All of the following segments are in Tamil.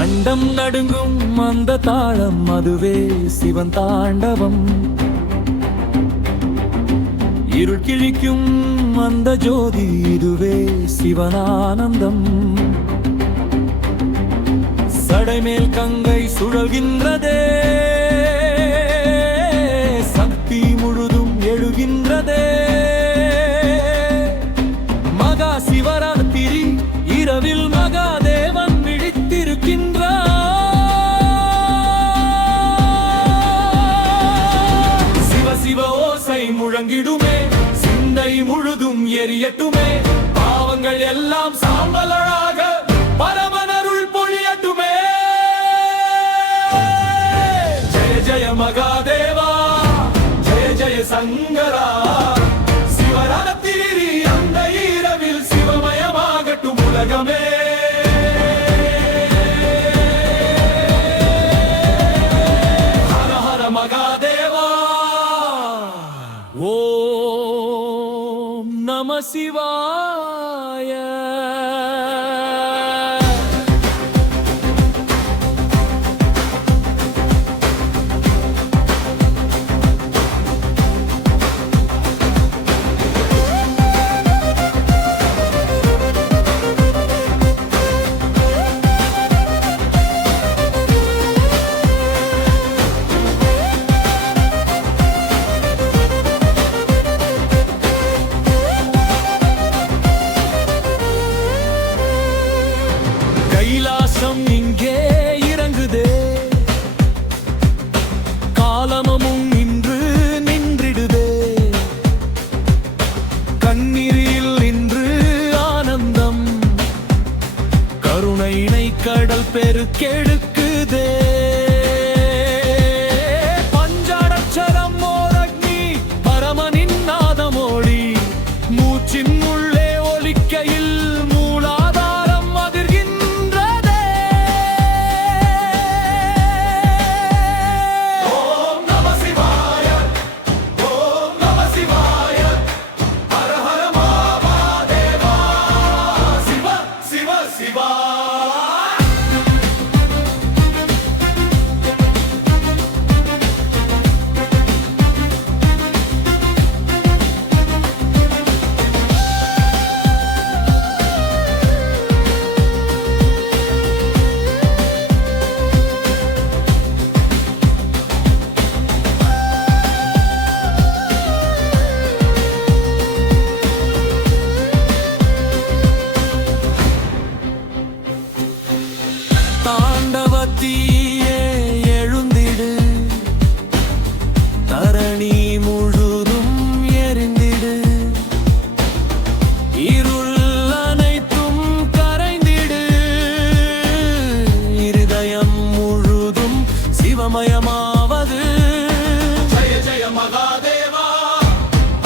அண்டம் நடுங்கும் அந்த தாளம் அதுவே சிவன் தாண்டவம். இருள் கிழிக்கும் அந்த ஜோதி இதுவே சிவனானந்தம். சடைமேல் கங்கை சுழல்கின்றதே, சக்தி முழுதும் எழுகின்றதே. மகா சிவராத்திரி இரவில் மகாதேவன் விழித்திருக்கின்றார். சிவ சிவ ஓசை முழங்கிடுமே, சிந்தை முழுதும் எரியட்டுமே. பாவங்கள் எல்லாம் சாம்பலாக பரமனருள் பொழியட்டுமே. ஜெய ஜெய மகாதேவா, ஜெய ஜெய சங்கரா. சிவராத்திரி அந்த இரவில் சிவமயமாகட்டும் உலகமே. ஹர ஹர மகாதேவா. ஓம் நம சிவாய. கைலாசம் இங்கே இறங்குதே, காலமும் இன்று நின்றிடுதே. கண்ணீரில் இன்று ஆனந்தம், கருணையினை கடல் பெருக்கெடுக்குதே. பஞ்சாடச்சரம் ஓர் அக்னி பரமனின் நாதமோடி, மூச்சின் உள்ளே ஒலிக்கையில் மூலாதாரம் அதிர்கின்றதே. ஓம் நம சிவாய, ஓம் நம சிவாய. ஹர ஹர மகாதேவா. சிவ சிவ சிவா. தாண்டவத்தீயே எழுந்திடு, தரணி முழுதும் எரிந்திடு. இருள் அனைத்தும் கரைந்திடு, இருதயம் முழுதும் சிவமயமாவது. ஜெய ஜெய மகாதேவா,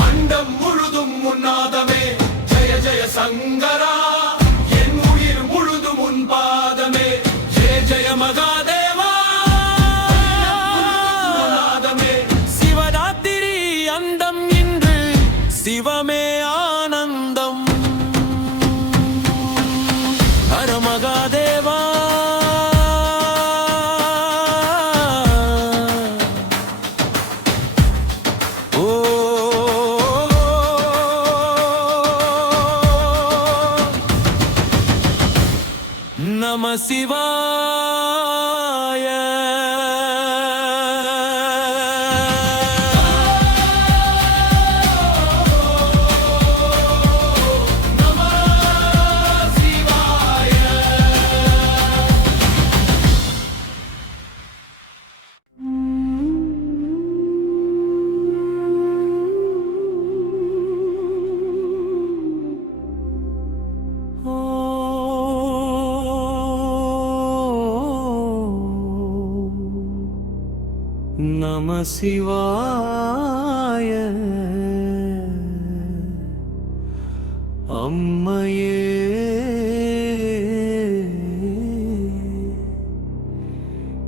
அண்டம் முழுதும் உன்னாதமே. ஜெய ஜெய சங்கரா, என் உயிர் முழுதும் உன் பாதமே. ஜெய ஜெய மகாதேவா, நாதமே. சிவராத்திரி அந்தம் இன்று சிவமே ஆனந்தம். ஹர மகாதேவா. ஓ நம சிவாய. நம சிவாய. நம சிவாய. அம்மையே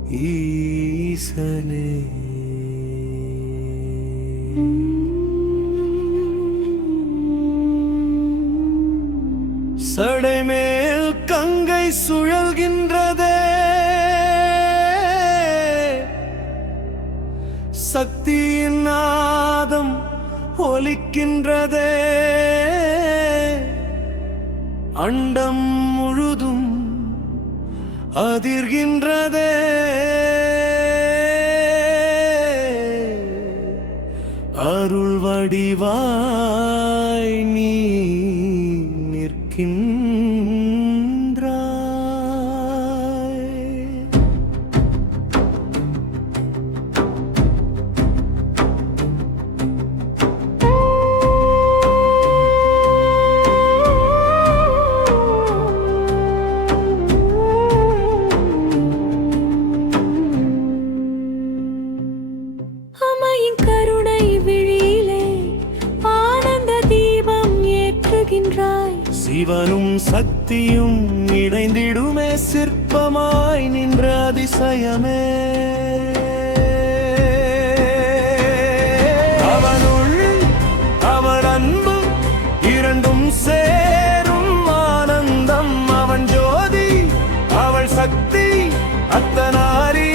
ஈசனே. சடைமேல் கங்கை சுழல்கின்றதே, சக்தியின் நாதம் ஒலிக்கின்றதே, அண்டம் முழுதும் அதிர்கின்றதே. அருள் வடிவாய் நீ நிற்கின்றாய். சிவனும் சக்தியும் இணைந்திடுமே, சிற்பமாய் நின்ற அதிசயமே. அவனுள் அவள் அன்பு இரண்டும் சேரும் ஆனந்தம். அவன் ஜோதி அவள் சக்தி, அத்தனாரி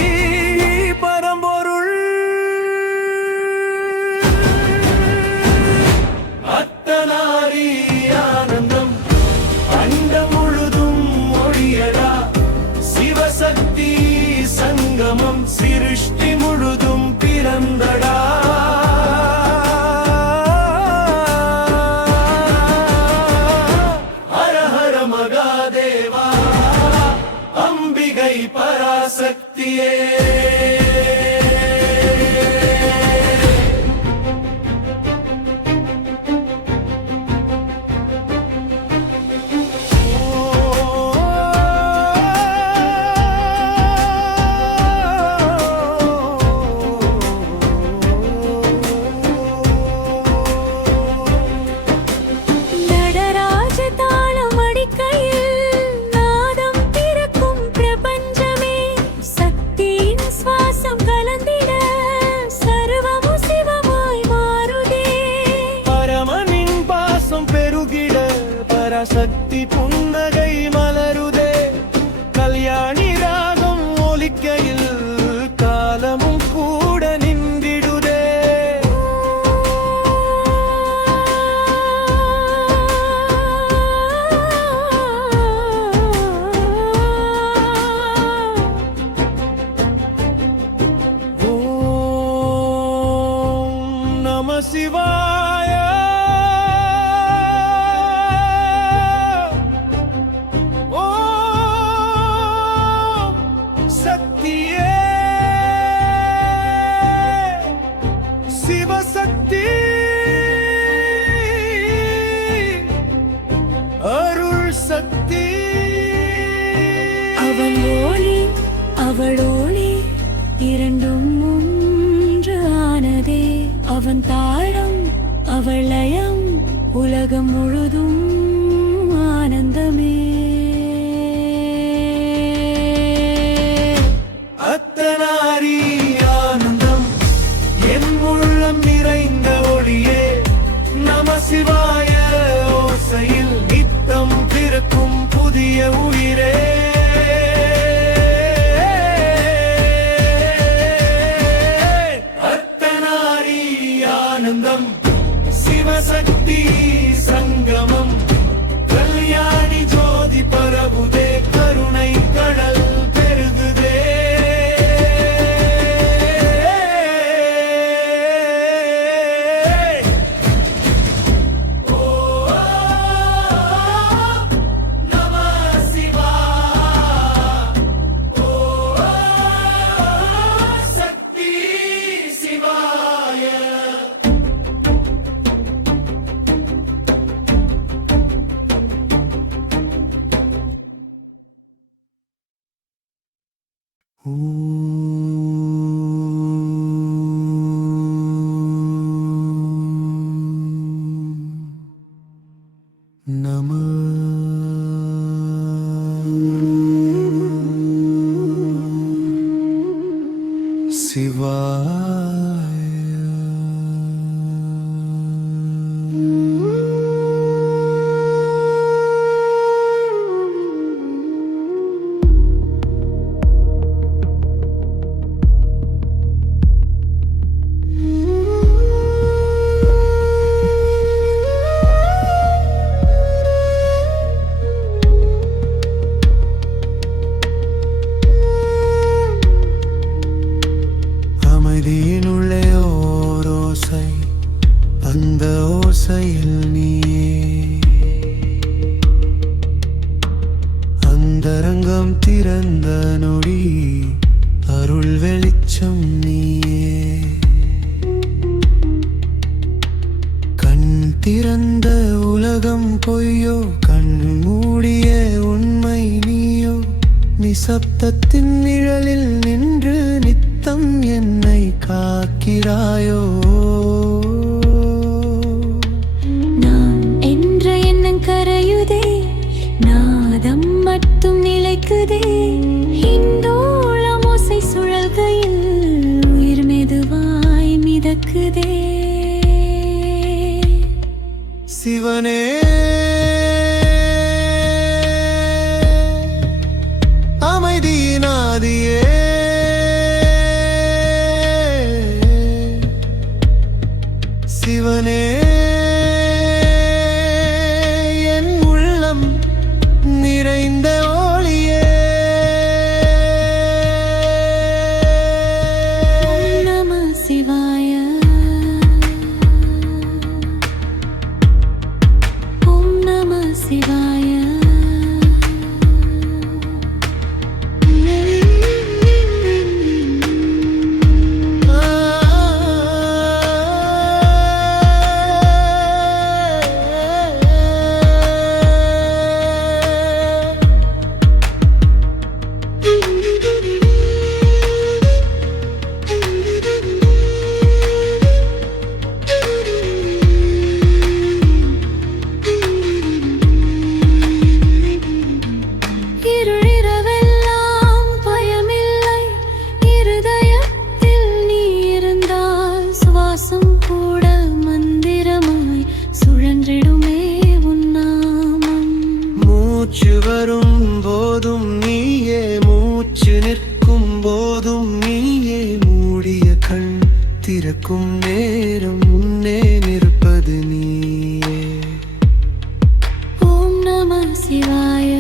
பரம்பொருள். அத்தனாரி ஆனந்தம் அண்டம் முழுதும் ஒளியடா. சிவசக்தி சங்கமம் சிருஷ்டி முழுதும் பிறந்தடா. ஹர ஹர மகாதேவா, அம்பிகை பராசக்தியே. சக்தி புன்னகை மலருதே, கல்யாணி ராகம் ஒலிக்கையில் காலமும் கூட நின்றிடுதே. ஓம் நம சிவாய. சிவசக்தி அருள் சக்தி. அவன் ஒளி அவள் ஒளி இரண்டும் ஒன்று ஆனதே. அவன் தாளம் அவள் லயம் உலகம் முழுதும் ஆனந்தமே. அத்தனாரி ஆனந்தம் என் உள்ளம் நிறைந்த ஒளியே. நம சிவாய ஓசையில் நித்தம் பிறக்கும் புதிய உயிரே. அத்தனாரி ஆனந்தம் சிவசக்தி சங்கமம், கல்யாணி ஜோதி பரவுதே, கருணை கடல் பெருகுதே. நம சிவாய. அமைதியினுள்ளே ஓரோசை, அந்த ஓசையில் நீயே. அந்தரங்கம் திறந்த நொடி, அருள் வெளிச்சம் நீயே. கண் திறந்த உலகம் பொய்யோ, கண் மூடிய உண்மை நீயோ. நிசப்தத்தின் நிழலில் நின்று நித்தம் என்னை காக்கிறாயோ. நான் என்ற எண்ணம் கரையுதே, நாதம் மட்டும் நிலைக்குதே. இந்தோளம் ஓசை சுழல்கையில் உயிர் மெதுவாய் மிதக்குதே. சிவனே அமைதியினாதியே, சிவனே என் உள்ளம் நிறைந்த ஒளியே. ஓம் நம சிவாய. ஓம் நம சிவாய. இருளிரவெல்லாம் பயமில்லை, இருதயத்தில் நீ இருந்தால் சுவாசம் கூட மந்திரமாய் சுழன்றிடுமே உன் நாமம். மூச்சு வரும் போதும் நீயே, மூச்சு நிற்கும் போதும் நீயே. மூடிய கண் திறக்கும் நேரம் முன்னே நிற்பது நீயே. ஓம் நம சிவாய.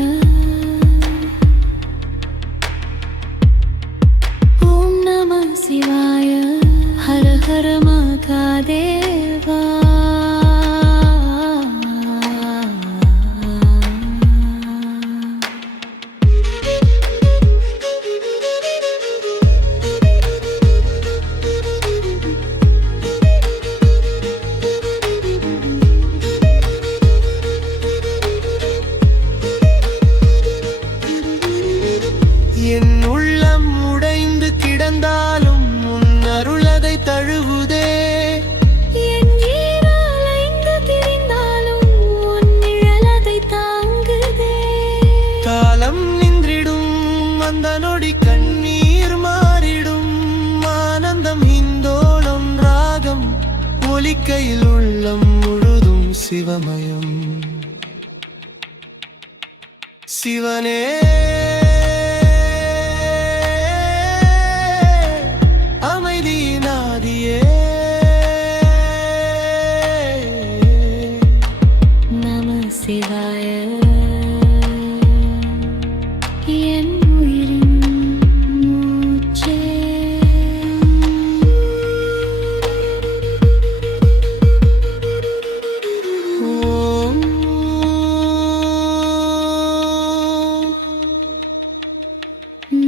ஓம் நம சிவாய. ஹர ஹர மகாதேவா. என் உள்ளம் உடைந்து கிடந்தாலும் உன் அருளதை தழுவுதே. என் ஈரல் ஐந்து திரிந்தாலும் உன் நிழல் அதை தாங்குதே. காலம் நின்றிடும் அந்த நொடி, கண்ணீர் மாறிடும் ஆனந்தம். இந்தோளம் ராகம் ஒலிக்கையில் உள்ளம் முழுதும் சிவமயம். சிவனே அமைதியினாதியே, நம சிவாய. என் உயிரின் மூச்சே. ஓம்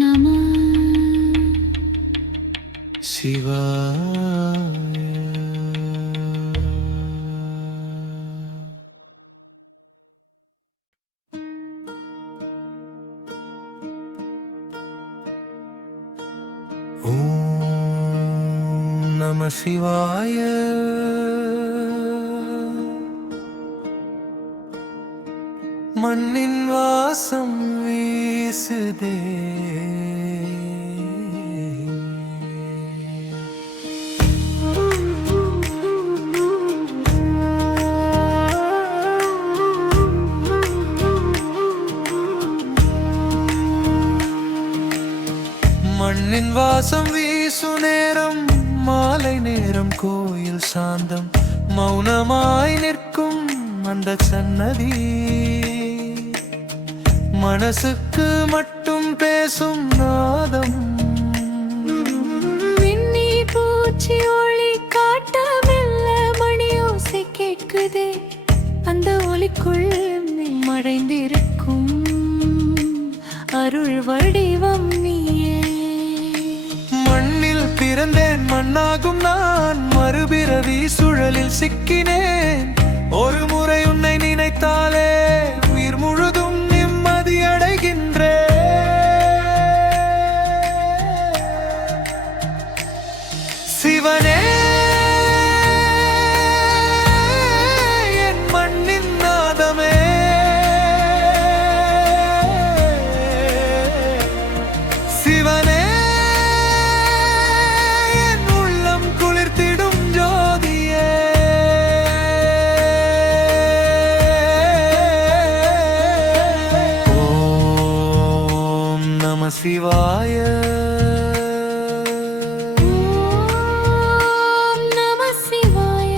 நம சிவாய. ஓம் நம சிவாய. மண்ணின் வாசம் வீசுதே, மண்ணின் வாசம் வீசு நேரம் மாலை நேரம் கோயில் சாந்தம் மௌனமாய் நிற்கும் அந்த சன்னதி மனசுக்கு மட்டும் பேசும் நாதம் விண்ணி பூச்சி ஒளி காட்ட மெல்ல மணியோசை கேட்குதே அந்த ஒளிக்குள் மறைந்திருக்கும் அருள் வடிவம் நீயே மண்ணில் பிறந்தேன் மண்ணாகும் நான் மறுபிறவி சுழலில் சிக்கினேன் ஒரு முறை உன்னை நினைத்தாலே உயிர் முழுதும் நிம்மதி அடைகின்றேன் சிவனே என் மண்ணின் நாதமே சிவனே என் உள்ளம் குளிர்த்திடும் ஜோதியே ஓம் நம சிவாய ஓம் நம சிவாய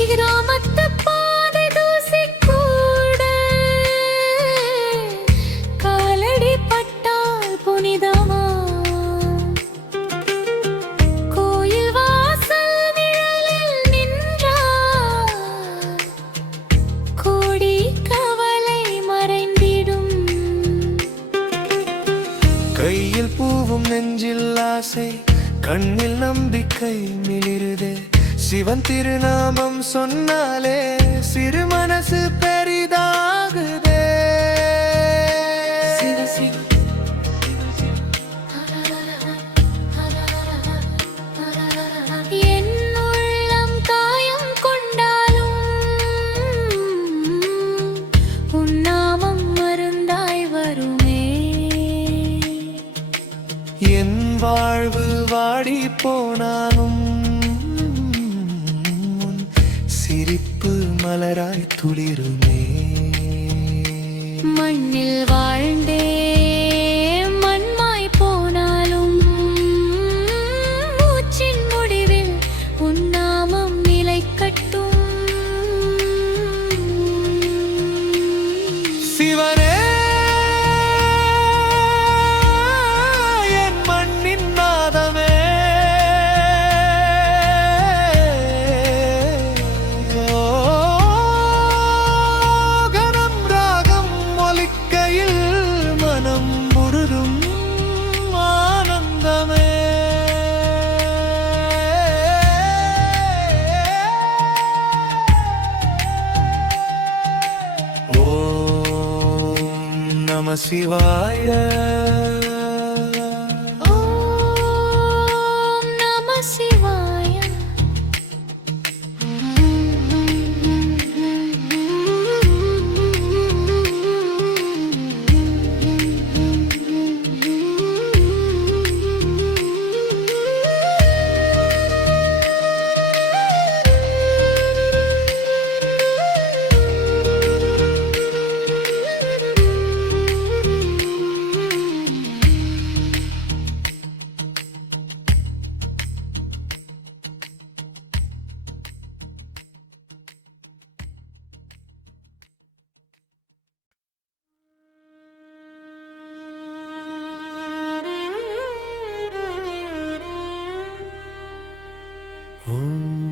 கிராமத்து பாதை தூசி கூட காலடி பட்டால் புனிதமா கோயில் வாசல் நிழலில் நின்றால் கோடி கவலை மறைந்திடும் கையில் பூவும் நெஞ்சில் ஆசை கண்ணில் நம்பிக்கை மிளிருதே சிவன் திருநாமம் சொன்னாலே சிறு மனசு பெரிதாகுதே என் உள்ளம் காயம் கொண்டாலும் உன் நாமம் மருந்தாய் வருமே என் வாழ்வு வாடி போனாலும் உன் சிரிப்பு மலராய் துளிருமே மண்ணில் வாழ்ந்தே மண்மாய் போனாலும் மூச்சின் முடிவில் உன் நாமம் நிலைக்கட்டும் சிவனே என் மண்ணின் நாதமே ஓ, கணம் ராகம் ஒலிக்கையில் மனம் முழுதும் ஆனந்தமே ஓம் நம சிவாய ஓம் நம சிவாய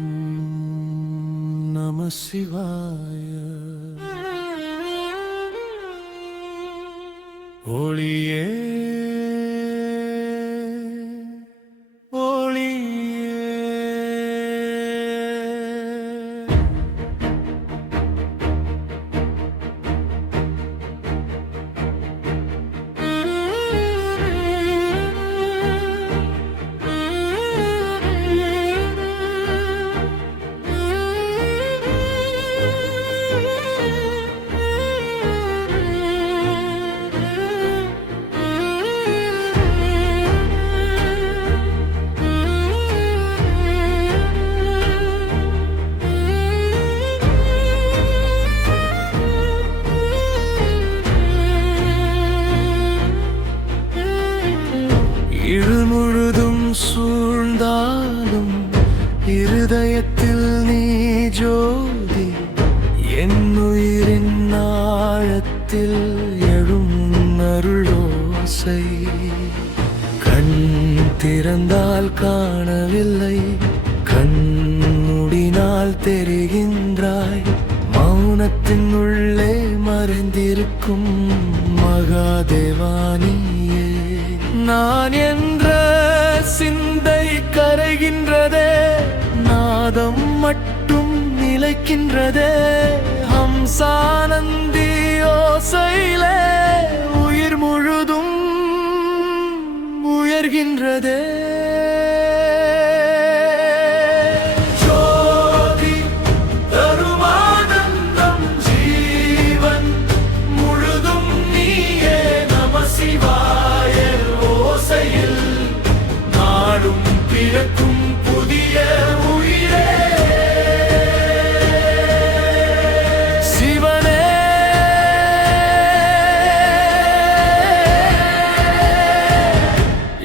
ஓம் நம சிவாய ஒளியே ஒளியே இதயத்தில் நீ ஜோதி, என் உயிரின் ஆழத்தில் எழும் அருளோசை. கண் திறந்தால் காணவில்லை, கண் மூடினால் தெரிகின்றாய். மௌனத்தின் உள்ளே மறைந்திருக்கும் மகாதேவானியே. நான் என்ற சிந்தை கரைகின்றதே, நாதம் மட்டும் நிலைக்கின்றதே. ஹம்சானந்தி ஓசையிலே உயிர் முழுதும் உயர்கின்றதே. பிறக்கும் புதிய உயிரே சிவனே.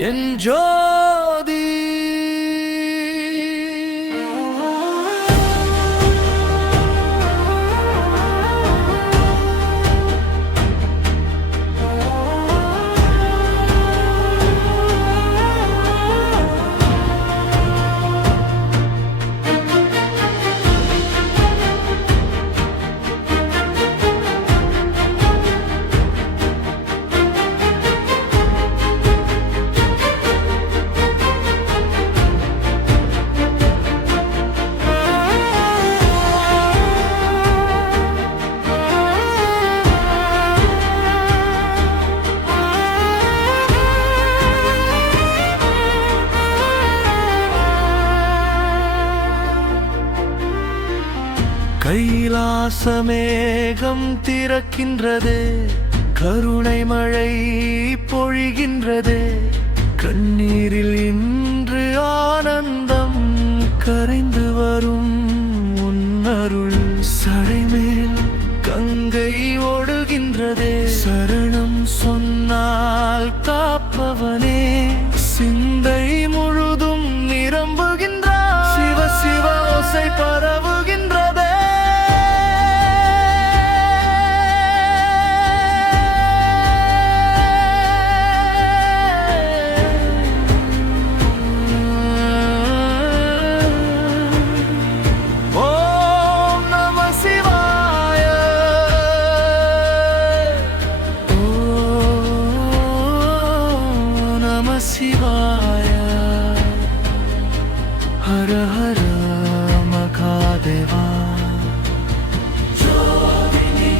என் ஜோதி கைலாசமேகம் திறக்கின்றதே, கருணை மழை பொழிகின்றதே. கண்ணீரில் இன்று ஆனந்தம் கரைந்து வரும் உன்னருள். சடைமேல் கங்கை ஓடுகின்றதே, சரணம் சொன்னால் காப்பவனே. சிந்தை முழுதும் நிரம்புகின்றார், சிவ சிவ ஓசை பரவுகின்றதே. சிவாய ஹர ஹர மகாதேவா. ஜோதினி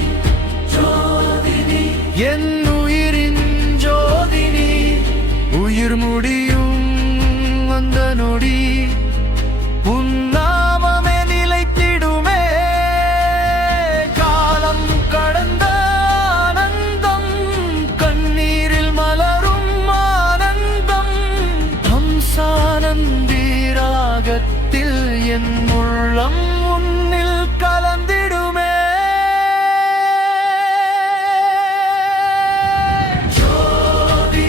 ஜோதினி என் உயிரின் ஜோதினி, உயிர் முடியும் அந்த நொடி உன் நாமமே நிலைத்திடுமே. காலம் கடந்த ஆனந்தம், கண்ணீரில் மலரும் ஹம்சானந்தி ராகத்தில் என் உள்ளம் உன்னில் கலந்திடுமே. ஜோதி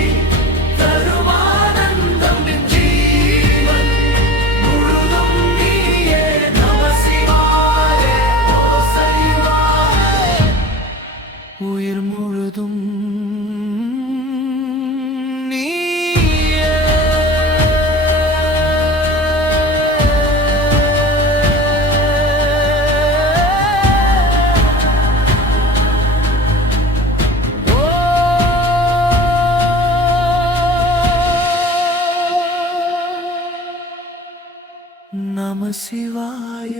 தருமானந்தம் ஜீவன் முழுதும் நீயே. நம சிவாய ஓசைவாய உயிர் முழுதும் நம சிவாய.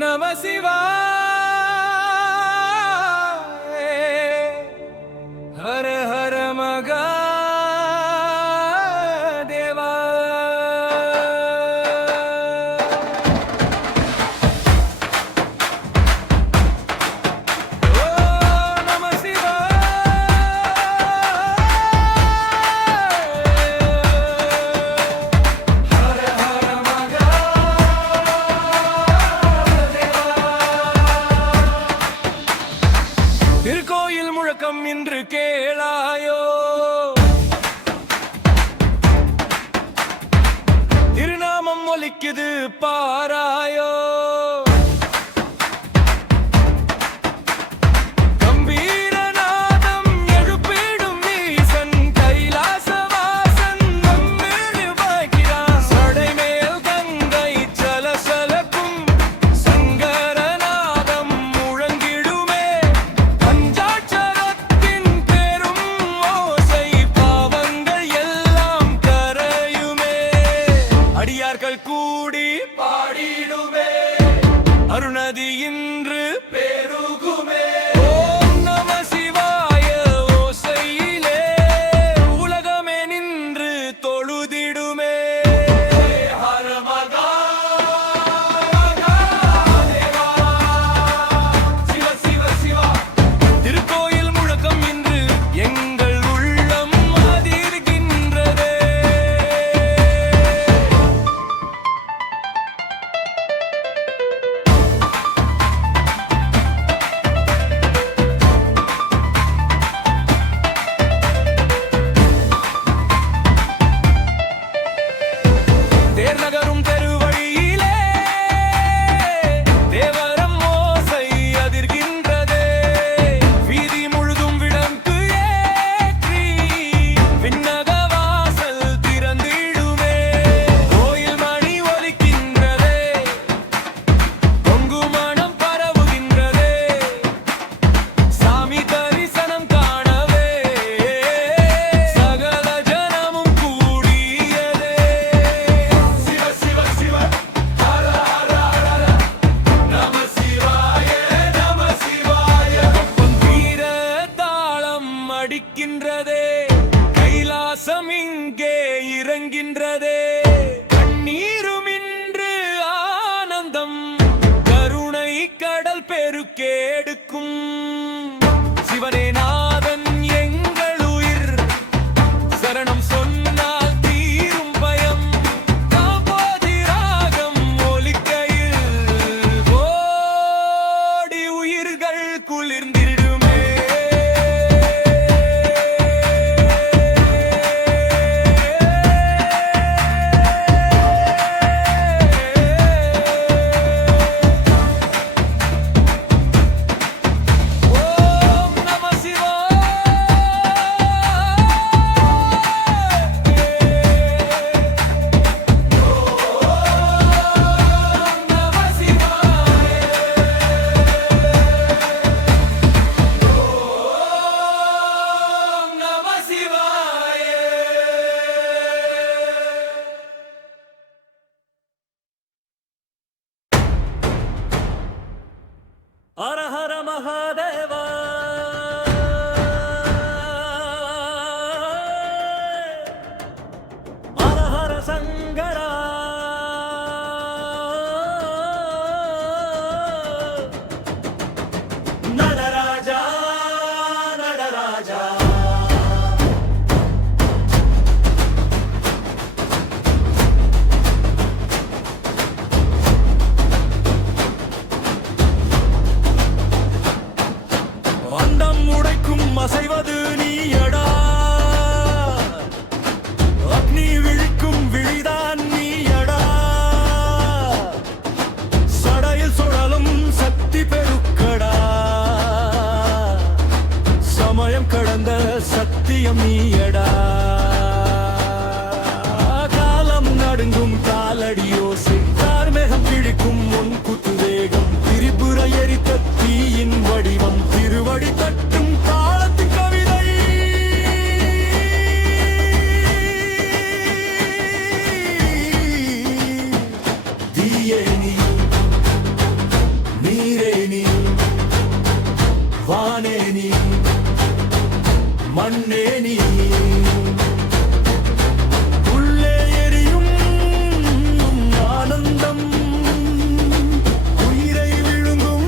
நம சிவாய. முழக்கம் இன்று கேளாயோ. திருநாமம் ஒலிக்குது பாராயோ. கம்பீரநாதம் எழுப்பிடும் ஈசன் கைலாசவாசன் நம்மேல் வாய்க்கிறான். சடைமேல் கங்கை சலசலக்கும் சங்கரநாதம் முழங்கிடுமே. பஞ்சாட்சரத்தின் பெரும் ஓசை பாவங்கள் எல்லாம் கரையுமே. அடியார்கள் கூடி பாடிடுமே. அருணதி இன்று பெருகுமே. ஓம் நம சிவாய ஓசையிலே உலகமே நின்று தொழுதிடுமே. ஹர மகாதேவா சிவ சிவ சிவா. திருக்கோயில் முழக்கம் இன்று எங்கள் உள்ளம் அதிர்கின்றதே. தேர்நகரும் தெருவழியிலே தேவரம் ஓசை அதிர்கின்றதே. வீதி முழுதும் விளக்கு ஏற்றி விண்ணக வாசல் திறந்திடுமே. கோயில் மணி ஒலிக்கின்றதே. பொங்கு மனம் பரவுகின்றதே. சாமி தரிசனம் காணவே சகல ஜனமும் கூடியதே. சிவ சிவ சிவ ஹர ஹர ஹர நம சிவாய நம சிவாய. வீர தாளம் அடிக்கின்றதே. கைலாசம் இங்கே இறங்கின்றதே. கண்ணீரும் இன்று ஆனந்தம் கருணை கடல் பெருக்கெடுக்கும். சிவனே நாதன் எங்கள் உயிர் சரணம் சொன்னால் தீரும் பயம். காம்போதி ராகம் ஒலிக்கையில் ஓடி உயிர்கள் குளிர்ந்திடுமே. ஓம் நம சிவாய. ஓம் நம சிவாய. ஓம் நம சிவாய. ஹர ஹர மகாதேவா. ஹர ஹர சங்கரா. நடராஜா நடராஜா. அண்டம் உடைக்கும் அசைவது நீயடா. அக்னி விழிக்கும் விழிதான் நீயடா. சடையில் சுழலும் சக்தி பெருக்கடா. சமயம் கடந்த சத்தியம் நீயடா. காலம் நடுங்கும் காலடியோசை கார்மேகம் பிடிக்கும் உன் குத்துவேகம். திரிபுர எரித்த தீயின் வடிவம் திருவடி தட்டும் காலத்து கவிதை. தீயே நீ நீரே நீ வானே நீ மண்ணே நீ. உள்ளே எரியும் ஆனந்தம் உயிரை விழுங்கும்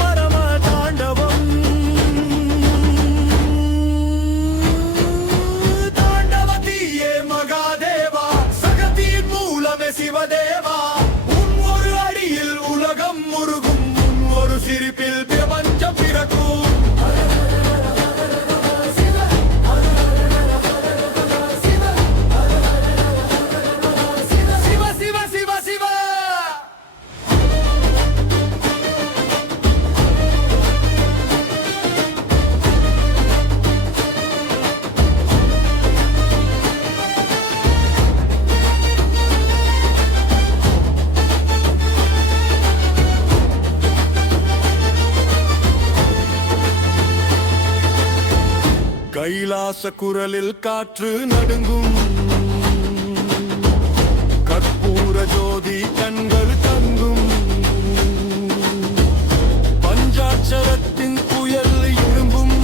பரம தாண்டவம். தாண்டவ தீயே மகாதேவா. சகத்தின் மூலமே சிவதேவா. உன் ஒரு அடியில் உலகம் முருகும். உன் ஒரு சிரிப்பில் பிரபஞ்சம் பிறக்கும். குரலில் காற்று நடுங்கும். கற்பூர ஜோதி கண்கள் தங்கும். பஞ்சாட்சரத்தின் புயல் இரும்பும்.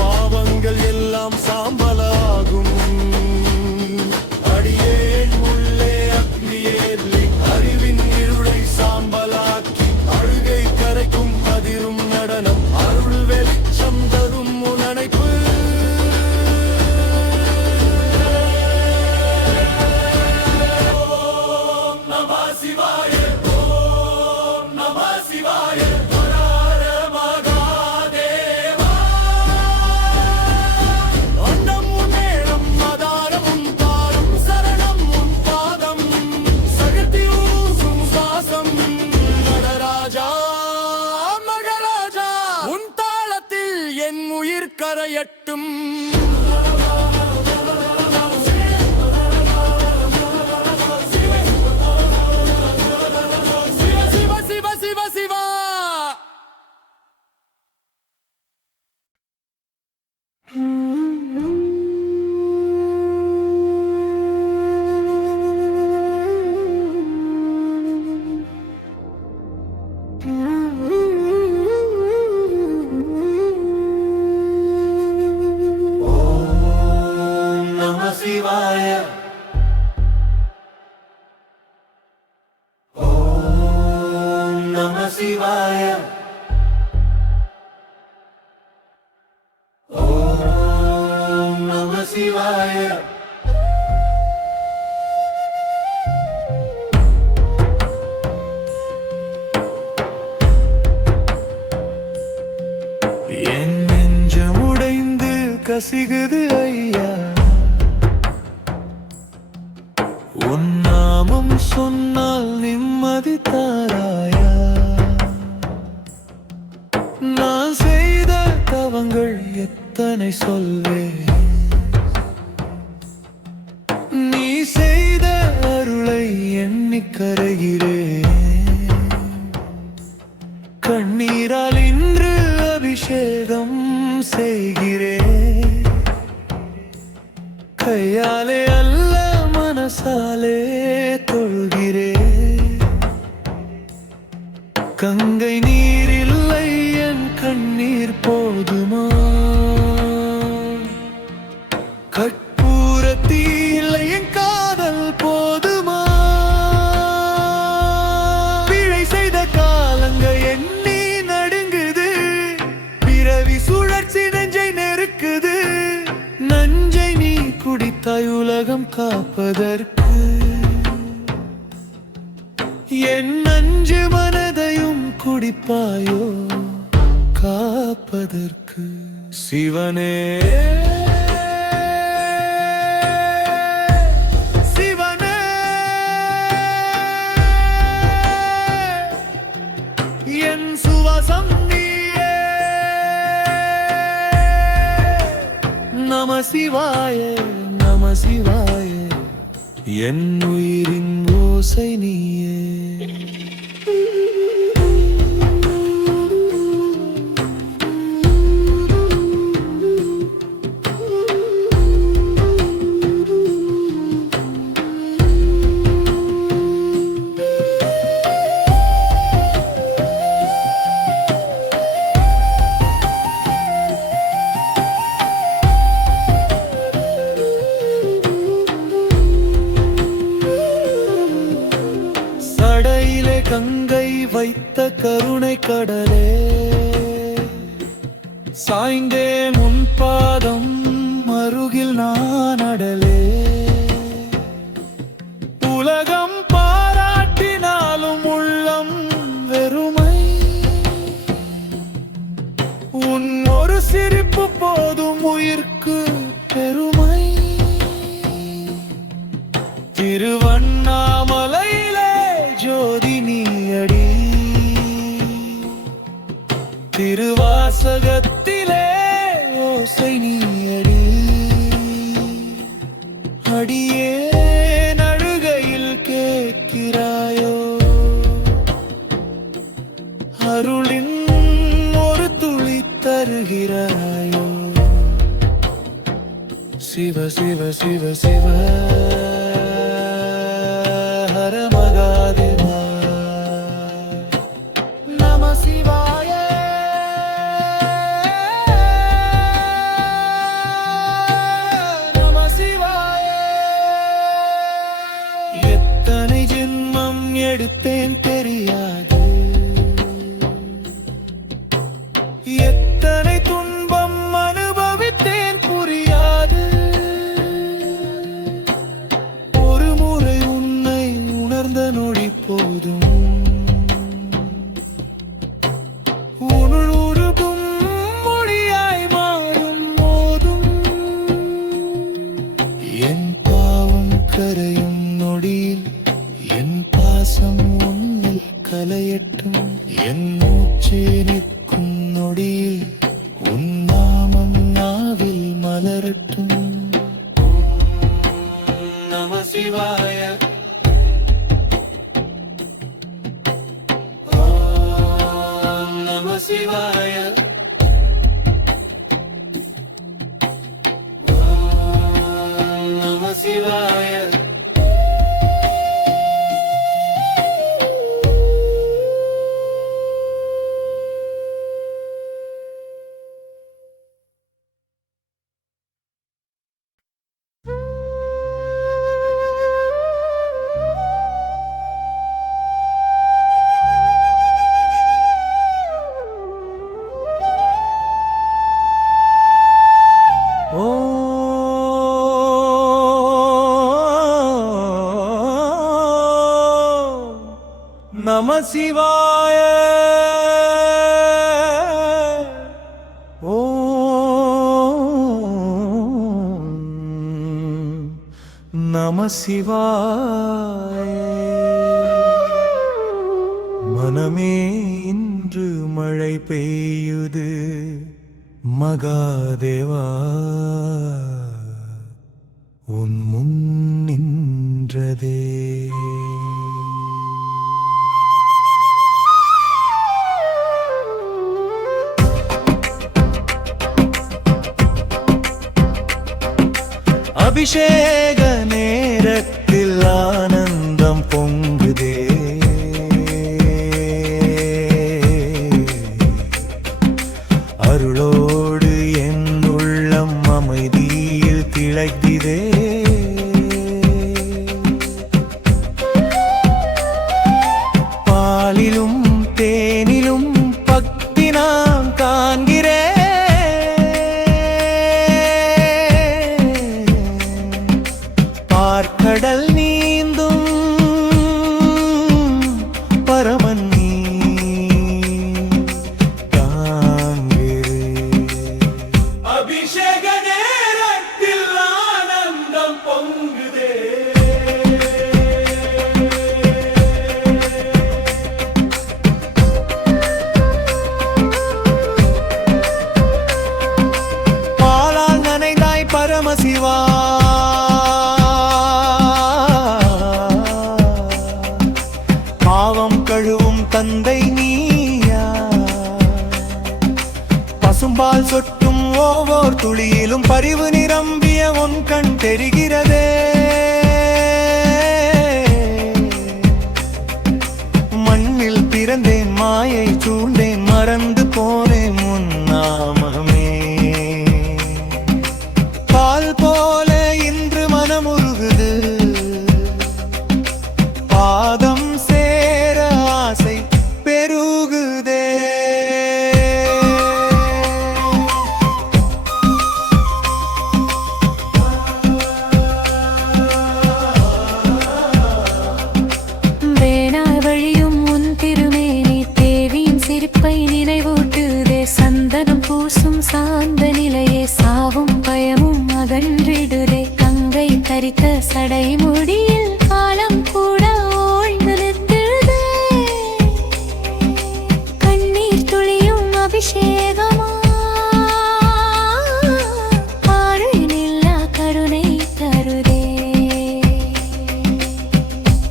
பாவங்கள் எல்லாம் சாம்பலாகும். அடியேன் உள்ளே அக்னியேறி அறிவின் இருளை சாம்பலாக்கி அழுகை கரைக்கும் அதிரும் நடனம் அருள் வெளிச்சம் தரும் உனனைப்பு. ஓம் நம சிவாய, ஓம் நம சிவாய, ஹர ஹர மகாதேவா. அண்டம் உன் மேளம், ஆதாரம் உன் தாரம், சரணம் உன் பாதம், சகத்தி ஊசும் சுவாசம். நடராஜா மகராஜா, உன் தாளத்தில் என் உயிர் கரையட்டும். சிவ சிவ சிவ சிவா. ஓம் நம சிவாய. ஓம் நம சிவாய. ஓம் நம சிவாய. என் நெஞ்சம் உடைந்து கசிகுது ஐயா, உன் நாமம் சொன்னால் நிம்மதி தாராயா. நான் செய்த தவங்கள் எத்தனை சொல்வேன், நீ செய்த அருளை எண்ணி கரைகிறேன். கண்ணீரால் இன்று அபிஷேகம் செய்கிறேன். கையாலே அல்ல மனசாலே தொழுகிறேன். கங்கை நீர் இல்லை என் கண்ணீர் போதுமா, கற்பூர தீ இல்லை என் காதல் போதுமா. பிழை செய்த காலங்க எண்ணி நடுங்குது, பிறவி சுழற்சி நெஞ்சை நெருக்குது. நஞ்சை நீ குடித்தாய் உலகம் காப்பதற்கு, என் நஞ்சு மனதையும் குடிப்பாயோ காப்பதற்கு. சிவனே சிவனே, என் சுவாசம் நீயே. நம சிவாய, நம சிவாய, என் உயிரின் ஓசை நீயே. சடையிலே கங்கை வைத்த கருணை கடலே, சாய்ந்தே முன் பாதம் அருகில் நான் அடலே. உலகம் பாராட்டினாலும் உள்ளம் வெறுமை, உன் ஒரு சிரிப்பு போதும் உயிர்க்கு பெருமை. திருவண்ணாமலையிலே ஜோதி நீயடி, திருவாசகத்திலே ஓசை நீயடி. அடியே நழுகையில் கேட்கிறாயோ, அருளின் ஒரு துளி தருகிறாயோ சிவ சிவ சிவ சிவ ஹர மகாதேவா நம சிவாய நம சிவாய எத்தனை ஜென்மம் எடுத்தேன் தெரியாது எத்தனை துன்பம் அனுபவித்தேன் புரியாது ஒரு முறை உன்னை உணர்ந்த நொடி போதும் உன்னுள் உருகும் மொழியாய் மாறும் போதும் என் பாவம் கரையும் நொடியில் என் பாசம் உன்னில் கலையட்டும் என் மூச்சே நிற்கும் நொடியில் உன் நாமம் நாவில் மலரட்டும் நம சிவாய ஓம் நம சிவாய ஓம் நம சிவாய நம சிவாய ஓம் நம சிவாய மனமே இன்று மழை பெய்யுது மகாதேவா உன் முன் நின்றதே அபிஷேக நேரத்தில் ஆனந்தம் பொங்குதே அருளோடு என் உள்ளம் அமைதியில் திளைக்குதே பாலிலும் தேனிலும் பக்தி நான் காண்கிறேன் கடல் நீந்தும் பரமன் நீ தாங்கிரே அபிஷேக நேரத்தில் ஆனந்தம் பொங்குதே பாலால் நனைந்தாய் பரமசிவா கழுவும் தந்தை நீயா பசும்பால் சொட்டும் ஒவ்வொரு துளியிலும் பரிவு நிரம்பிய உன் கண் தெரிகிறதே மண்ணில் பிறந்தேன் மாயை சூழ்ந்தேன் மறந்து போனேன் உன் நாமமே பால் போல இன்று மனமுருகுது பாதம் ஆசை பெருகுதே வேணாய் வழியும் உன் திருமேனி தேவியின் சிரிப்பை நினைவூட்டுதே சந்தனம் பூசும் சாந்த நிலையே சாவும் பயமும் அகன்றிடுதே கங்கை தரித்த சடை முடியில் காலம் கூட ஓய்ந்து நிற்கிறதே கண்ணீர் துளியும் அபிஷேகமா ஆறினில்லா கருணை தருதே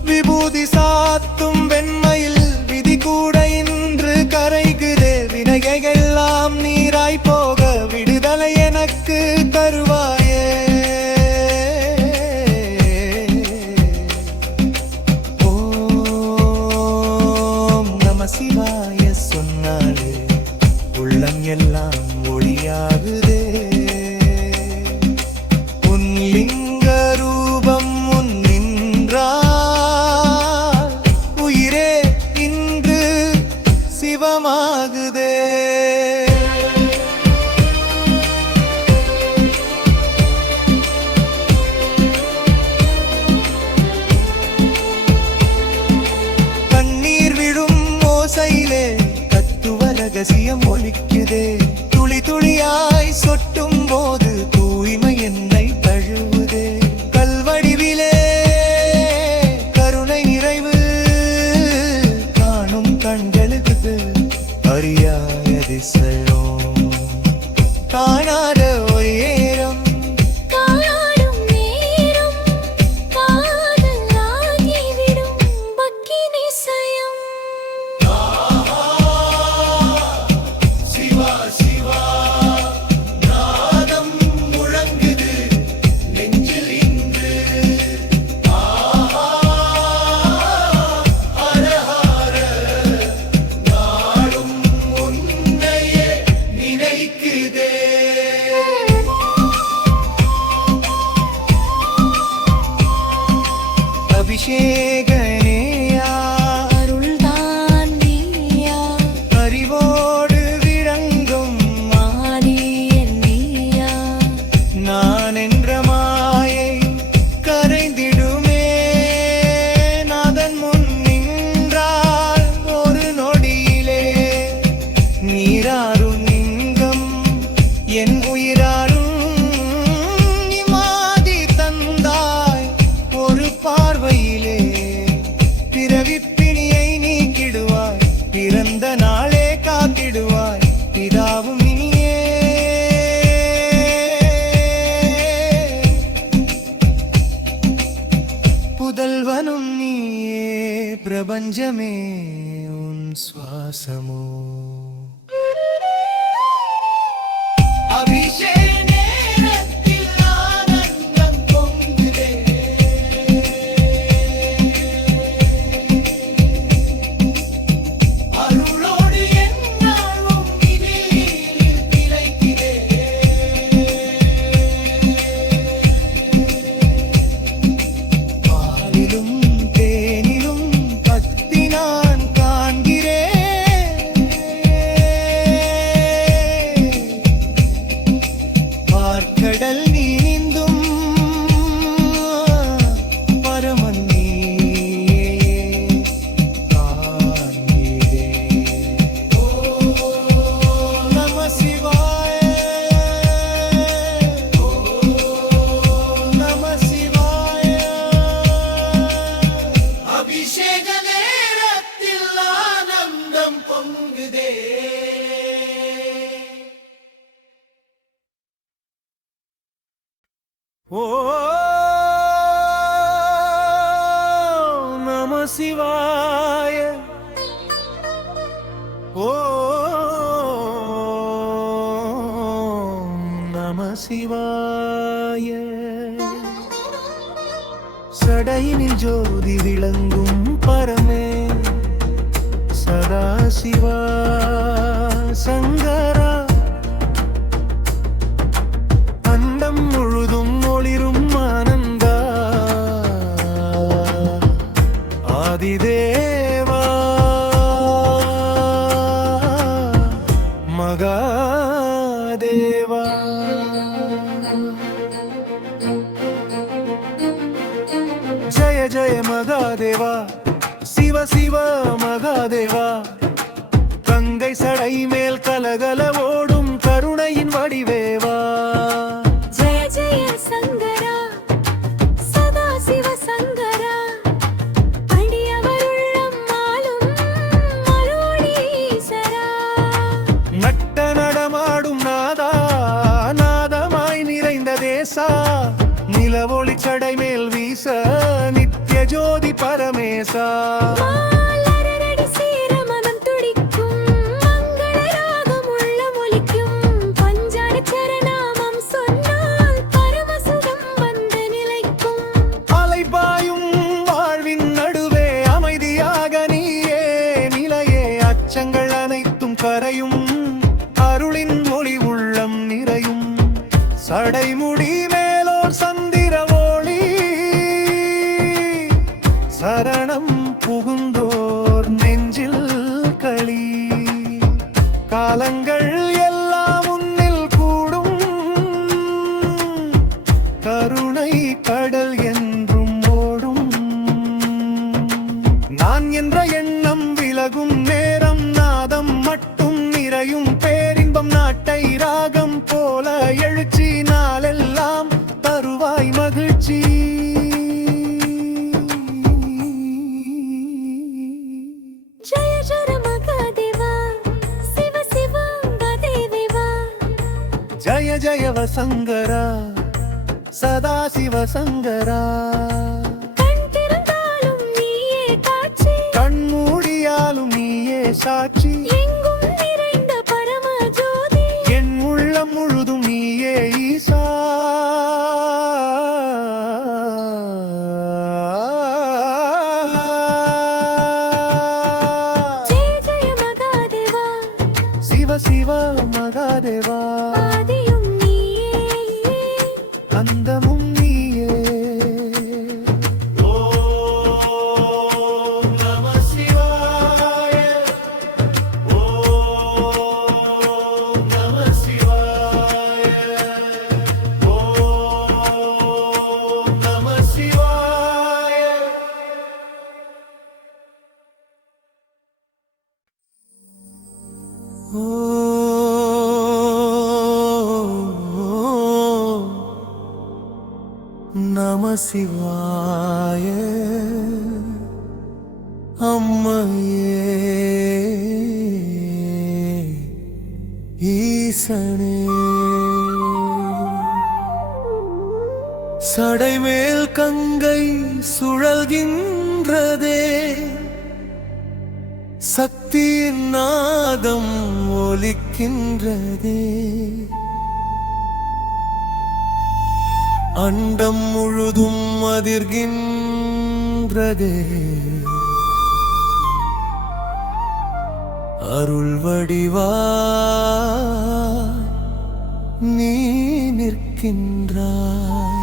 விபூதி சாத்தும் வெண்மையில் விதி கூட இன்று கரைகுதே வினைகையெல்லாம் நீராய் சொன்னாலே உள்ளம் எல்லாம் ஒளியாகுதே. உன் லிங்க ரூபம் முன் நின்றால் உயிரே இன்று சிவமாகுதே. ரகசியம் ஒலிக்குதே, துளி துளியாய் சொட்டும் போது தூய்மை என்னை தழுவுதே. கல்வடிவிலே கருணை நிறைவு காணும் கண்களுக்கு அறியாய அதிசயம், காணாத ஒரு ஏரம் அபிஷேகனேயா அருள்தான் நீயா, அறிவோடு விளங்கும் மாரியன் நீயா. நான் என்ற மாயை கரைந்திடுமே, நாதன் முன் நின்றால் ஒரு நொடியிலே நீராறும் லிங்கம் என் உயிராறும் நிமாதி தந்தாய் ஒரு பார்வையிலே. பிறவிப்பிணியை நீக்கிடுவாய், பிறந்த நாளே காத்திடுவாய், பிதாவும் இனியே. புதல்வனும் நீயே, பிரபஞ்சமே உன் சுவாசமோ. கடல் நீந்தும் பரமன் நீயே காண்கிறே. நம சிவாய, நம சிவாய. அபிஷேக நேரத்தில் ஆனந்தம் பொங்குதே. ஓ நம சிவாய, ஓ நம சிவாய. சடையினில் ஜோதி விளங்கும் பரமே சதாசிவா சங்கரா, அண்டம் முழுதும் ஒளிரும் ஆனந்தா ஆதிதேவா மகாதேவா. ஜய ஜய மகாதேவா, சிவ சிவ மகாதேவா. கங்கை சடை மேல் கலகல ஓடும் கருணையின் வடிவேவா. ஜெய ஜெய சங்கரா, சதா சிவ சங்கரா. அடியவர் உள்ளம் ஆளும் அருணீஸ்வரா. நட்ட நடமாடும் நாதா, நாதமாய் நிறைந்த தேசா. நிலவொளி சடை மேல் வீச நித்ய ஜோதி பரமேசா. மாலரடி சேர மனம் துடிக்கும், மங்கள ராகம் உள்ளம் ஒலிக்கும். பஞ்சார சரணாமம் சொன்னால் பரமசுகம் வந்து நிலைக்கும். அலைபாயும் வாழ்வின் நடுவே அமைதியாக நீயே நிலையே. அச்சங்கள் ஜய ஜய வசங்கரா சதா சிவசங்கரா கண் திறந்தாலும் நீயே காட்சி கண் மூடியாலும் நீயே சாட்சி எங்கும் நிறைந்த பரம ஜோதி என் உள்ளம் முழுதும் நீயே ஈசா ஜெய ஜெய மகாதேவா சிவ சிவ மகாதேவா ஆதியும் நீயே அந்தமும் நீயே ஓம் நம சிவாய ஓம் நம சிவாய ஓம் நம சிவாய நம சிவாய அம்மையே ஈசனே சடைமேல் கங்கை சுழல்கின்றதே சக்தியின் நாதம் ஒலிக்கின்றதே அண்டம் முழுதும் அதிர்கின்றதே அருள் வடிவாய் நீ நிற்கின்றாய்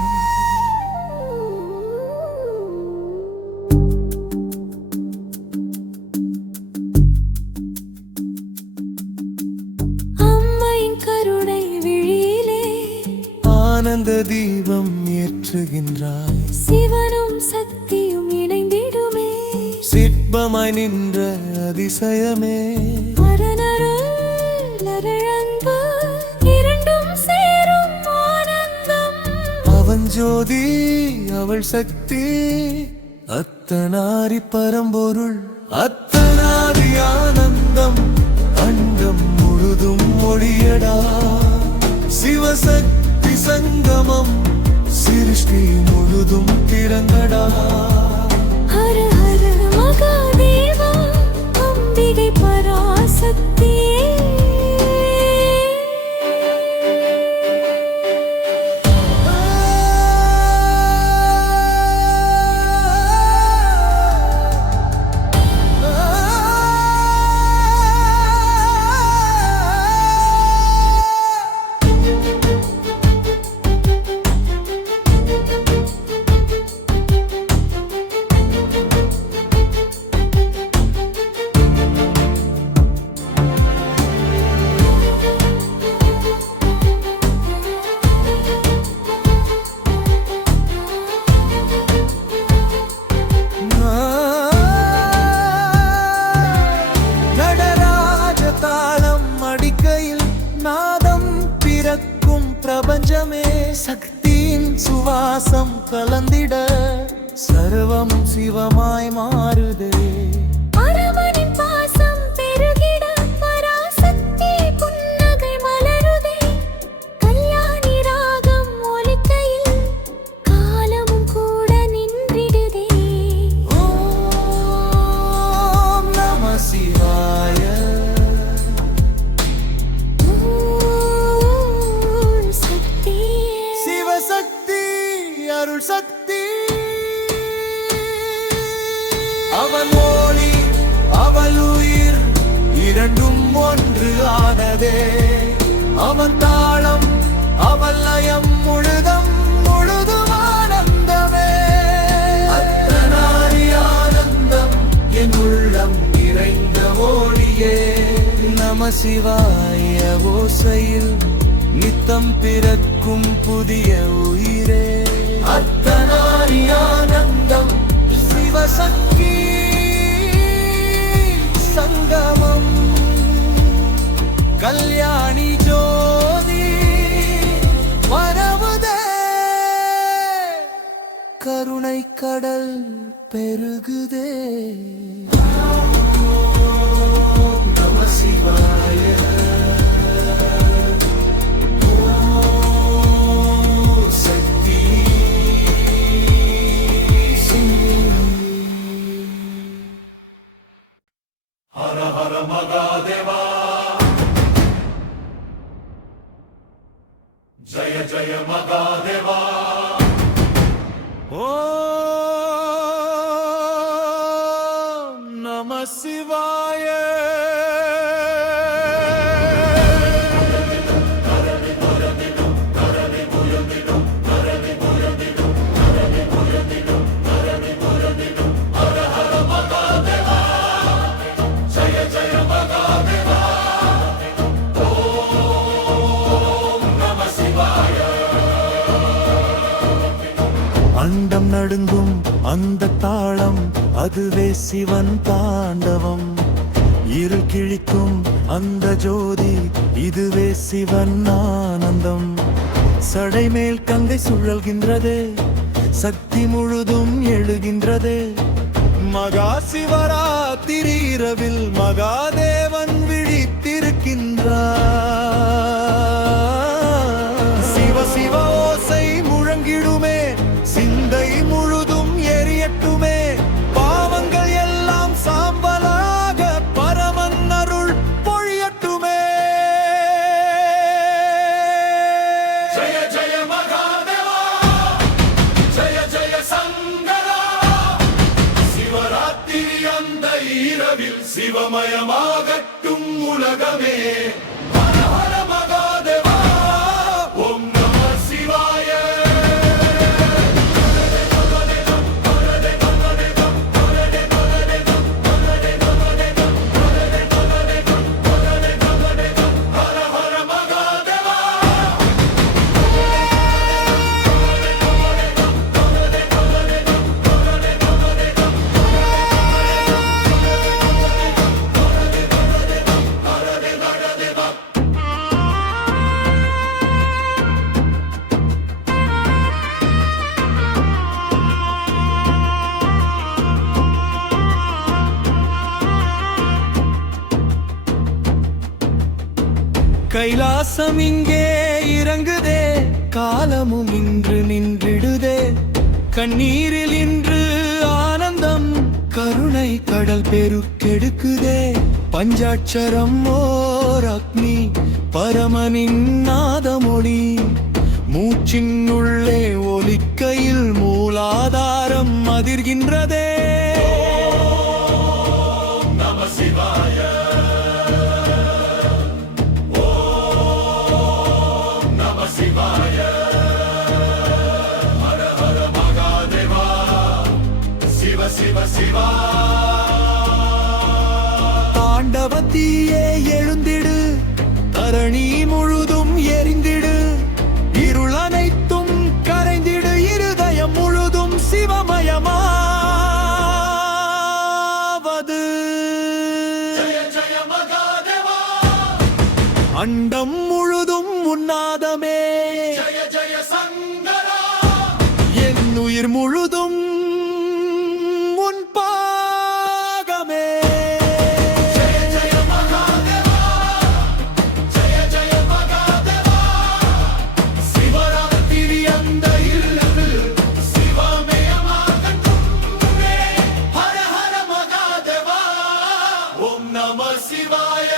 அம்மையின் கருணை விழியிலே ஆனந்த தீபம் ஏற்றுகின்றாய் சிவனும் சக்தியும் இணைந்திடுமே சிற்பமாய் நின்ற அதிசயமே அரணருள் அருளன்பு இரண்டும் சேரும் ஆனந்தம் அவன் ஜோதி அவள் சக்தி அத்தனாரி பரம்பொருள் அத்தனாரி ஆனந்தம் அண்டம் முழுதும் மொழியடா சிவசக்தி சங்கமம் சிருஷ்டி முழுதும் திறங்கடா ஹர ஹர மகாதேவா அம்பிகை பராசக்தியே நடராஜ தாளம் அடிக்கையில் நாதம் பிறக்கும் பிரபஞ்சமே சக்தியின் சுவாசம் கலந்திட சர்வம் சிவமாய் மாறுதே அரவனின் பாசம் பெருகிட பராசக்தி புன்னகை மலருதே கல்யாணி ராகம் ஒலிக்கையில் காலமும் கூட நின்றிடுதே ஓம் நம சிவாய ஓம் சக்தியே சிவசக்தி அருள் சக்தி அவன் ஒளி அவள் உயிர் இரண்டும் ஒன்று ஆனதே அவன் தாளம் அவள் லயம் முழுதும் ஆனந்தமே அத்தனாரி ஆனந்தம் என் உள்ளம் நிறைந்த ஒளியே நம சிவாய ஓசையில் நித்தம் பிறக்கும் புதிய உயிரே அத்தனாரி ஆனந்தம் சிவசக்தி சங்கமம் கல்யாணி ஜோதி பரவுதே கருணை கடல் பெருகுதே நம சிவாய ஓம் ஜய மகாதேவா. ஓம் நம சிவாய. அண்டம் நடுங்கும் அந்த தாளம், அதுவே சிவன் தாண்டவம். இருள் கிழிக்கும் அந்த ஜோதி, இதுவே சிவன் ஆனந்தம். சடைமேல் கங்கை சுழல்கின்றது, சக்தி முழுதும் எழுகின்றது. மகா சிவராத்திரி இரவில் மகாதேவன் விழித்திருக்கின்றார். சிவ சிவ ஓசை முழங்கிடுமே, சிந்தை முழுதும் எரியட்டுமே. பாவங்கள் எல்லாம் சாம்பலாக பரமன் அருள் பொழியட்டுமே. ஜய ஜய மகாதேவா, ஜய ஜய சங்கரா. சிவராத்திரி அந்த இரவில் சிவமயமாகட்டும் உலகமே. ஹர ஹர மகாதேவா, ஓம் நம சிவாய. கைலாசம் இங்கே இறங்குதே, காலமும் இன்று நின்றிடுதே. கண்ணீரில் இன்று ஆனந்தம், கருணை கடல் பெருக்கெடுக்குதே. பஞ்சாட்சரம் ஓர் அக்னி, பரமனின் நாதமொழி. மூச்சின் உள்ளே ஒலிக்கையில் மூலாதாரம் அதிர்கின்றதே. நம சிவாய. சிவாய. ஹர ஹர மகாதேவா, சிவ சிவ சிவா. தாண்டவத்தீயே எழுந்திடு, தரணி முழுதும் எரிந்திடு. இருள் அனைத்தும் கரைந்திடு, இருதயம் முழுதும் சிவமயமாவது. ஜய ஜய மகாதேவா, அண்டம் முழுதும் உன்னாதமே. ஜய ஜய சங்கரா, என் உயிர் முழுதும் உன் பாகமே. ஜய ஜய மகாதேவா, ஜய ஜய மகாதேவா. சிவராத்திரி அந்த இரவில் சிவமயமாகட்டுமே. ஹர ஹர மகாதேவா, ஓம் நம சிவாய.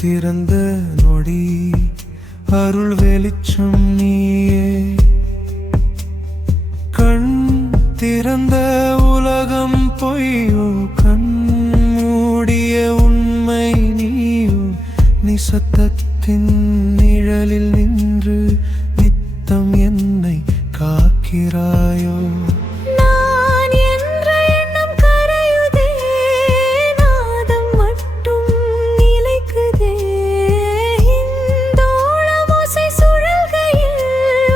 திறந்த நொடி அருள் வெளிச்சம் நீயே. கண் திறந்த உலகம் பொய்யோ, கண் மூடிய உண்மை நீயோ. நீ சத்தத்தின் நிழலில் நின்று நித்தம் என்னை காக்கிறாயோ. நான் என்ற எண்ணம் கரையுதே, நாதம் மட்டும் நிலைக்குதே. இந்தோளம் ஓசை சுழல்கையில்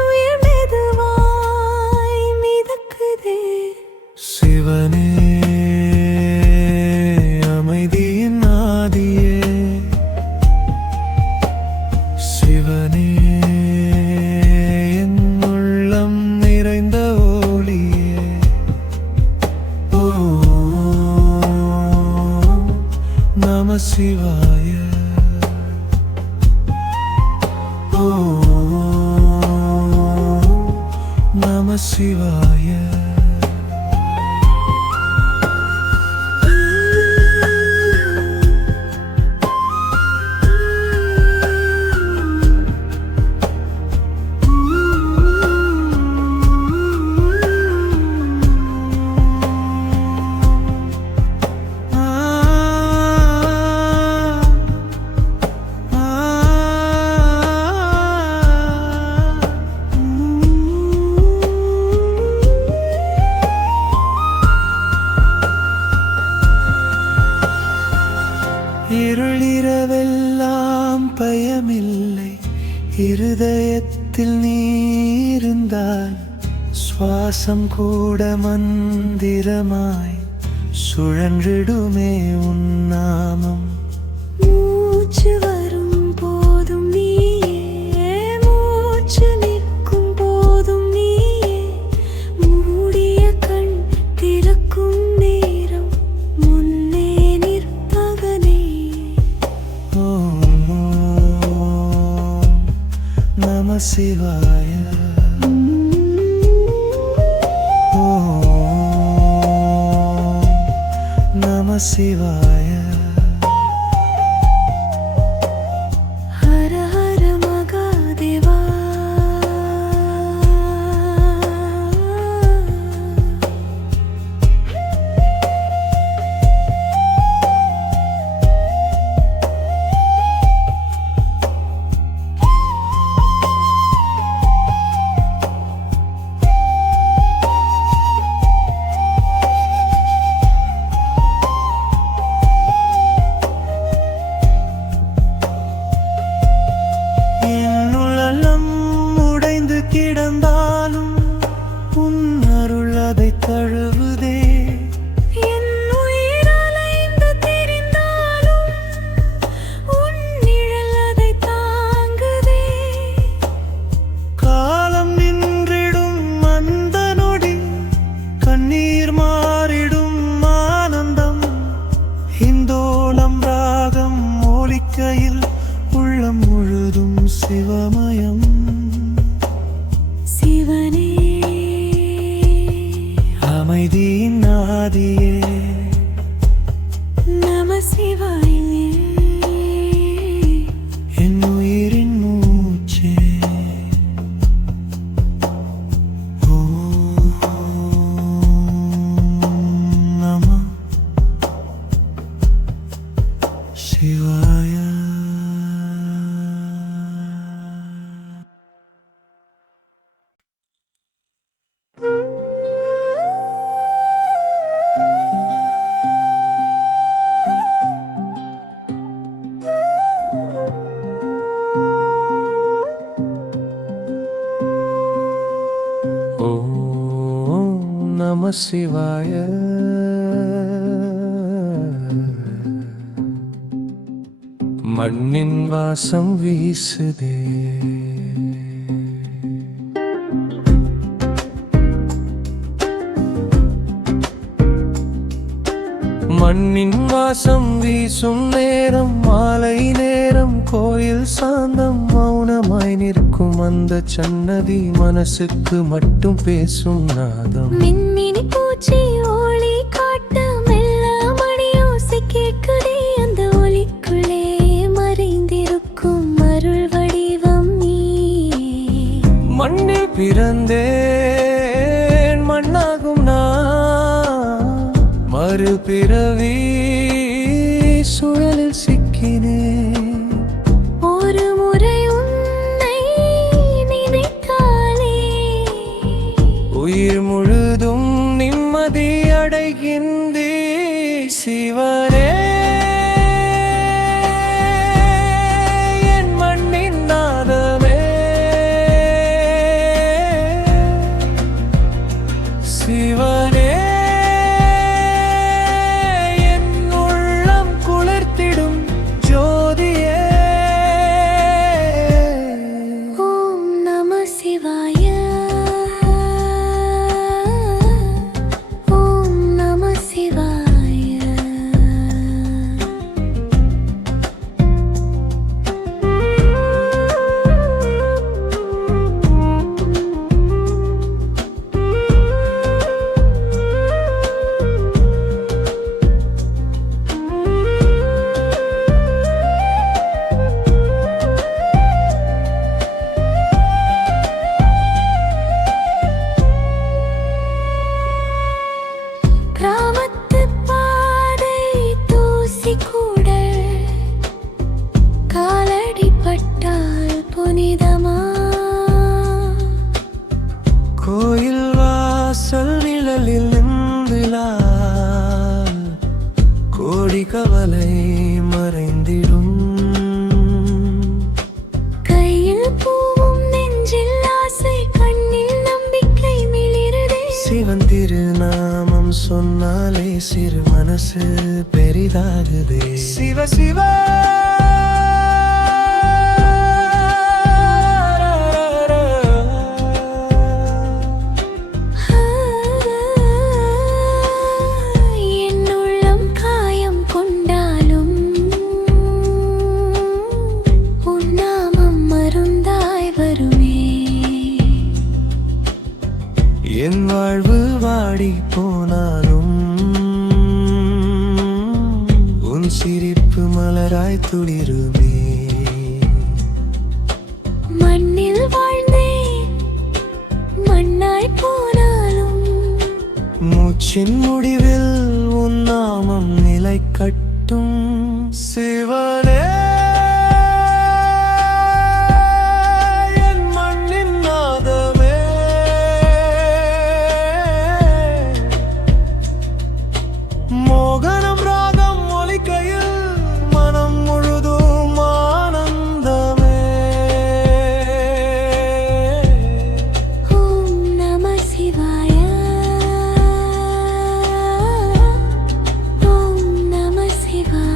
உயிர் மெதுவாய் மிதக்குதே. சிவனே அமைதியின் ஆதியே, சிவனே என் உள்ளம் நிறைந்த ஒளியே. ஓம் நம சிவாய. ஓம் நம சிவாய. இருளிரவெல்லாம் பயமில்லை, இருதயத்தில் நீ இருந்தால். சுவாசம் கூட மந்திரமாய் சுழன்றிடுமே உன் நாமம். மூச்சு வரும் போதும் நீயே, மூச்சு நிற்கும் போதும் நீயே. மூடிய கண் திறக்கும் நேரம் முன்னே நிற்பவனே. ஓம் நம சிவாய. ஓம் நம சிவாய. ஹர ஹர மகாதேவா. என் உளம் உடைந்து கிடந்தாலும் உன் அருள் அதை தழுவுதே. என் உயிர் அலைந்து திரிந்தாலும் உன் நிழல் அதை தாங்குதே. காலம் நின்றிடும் அந்த நொடி, கண்ணீர் மாறிடும் ஆனந்தம். இந்தோளம் ராகம் ஒலிக்கையில் உள்ளம் முழுதும் சிவமயம். சிவனே அமைதியின் ஆதியே, நம சிவாய. என் உயிரின் மூச்சே. ஓம் நம சிவாய. ஓம் நம சிவாய. மண்ணின் வாசம் வீசுதே. மண்ணின் வாசம் வீசும் நேரம் மாலை நேரம். கோயில் சாந்தம் மௌனமாய் நிற்கும் அந்த சன்னதி. மனசுக்கு மட்டும் பேசும் நாதம். மின்மினி பூச்சி ஒளி காட்ட மெல்ல மணி ஓசை கேட்குதே. அந்த ஒலிக்குள்ளே மறைந்திருக்கும் அருள் வடிவம் நீ. பிறந்தேன் மண்ணாகும் நான் மறுபிறவி சுழலில் சிக்கினேன். ஒரு முறை உன்னை நினைத்தாலே உயிர் முழுதும் நிம்மதி அடைகின்றே சிவனே. என் மண்ணின் நாதமே சிவனே. என் உள்ளம் குளிர்த்திடும் ஜோதியே. ஓம் நம சிவாய. ஓம் நம சிவாய. கிராமத்து பாதை தூசி கூட காலடி பட்டால் புனிதமா? கோயில் வாசல் நிழலில் நின்றிலால் கோடி கவலை மறைந்திடும். கையில் பூவும் நெஞ்சில் ஆசை கண்ணில் நம்பிக்கை மிளிருதே. சிவன் திருநாமம் சொன்னாலே சிறு மனசு பெரிதாகுதே. சிவ சிவ என் உள்ளம் காயம் கொண்டாலும் உன் நாமம் மருந்தாய் வருமே. என் வாழ்வு வாடி போனாலும் உன் சிரிப்பு மலராய் துளிருமே. மண்ணில் வாழ்ந்தேன் மண்ணாய் போனாலும் மூச்சின் முடிவில் உன் நாமம் நிலை கட்டும் சிவனே. என் மண்ணின் நாதமே மோகனம் ராகம் ஒலிக்கையில் மனம் முழுதும் ஆனந்தமே. ஓம் நம சிவாய. ஓம் நம சிவாய.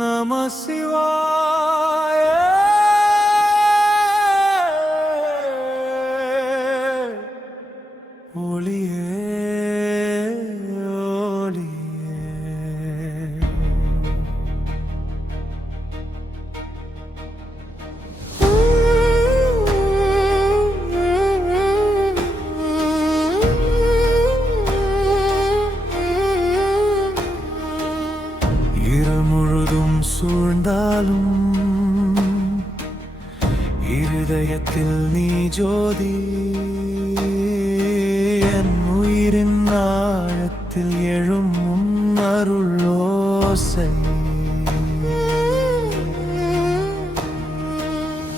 நம சிவாய. ஒளியே ஒளியே. இரவு முழுதும் சூழ்ந்தாலும் இருதயத்தில் நீ ஜோதி. என் உயிரின் ஆழத்தில் எழும் உன் அருளோசை.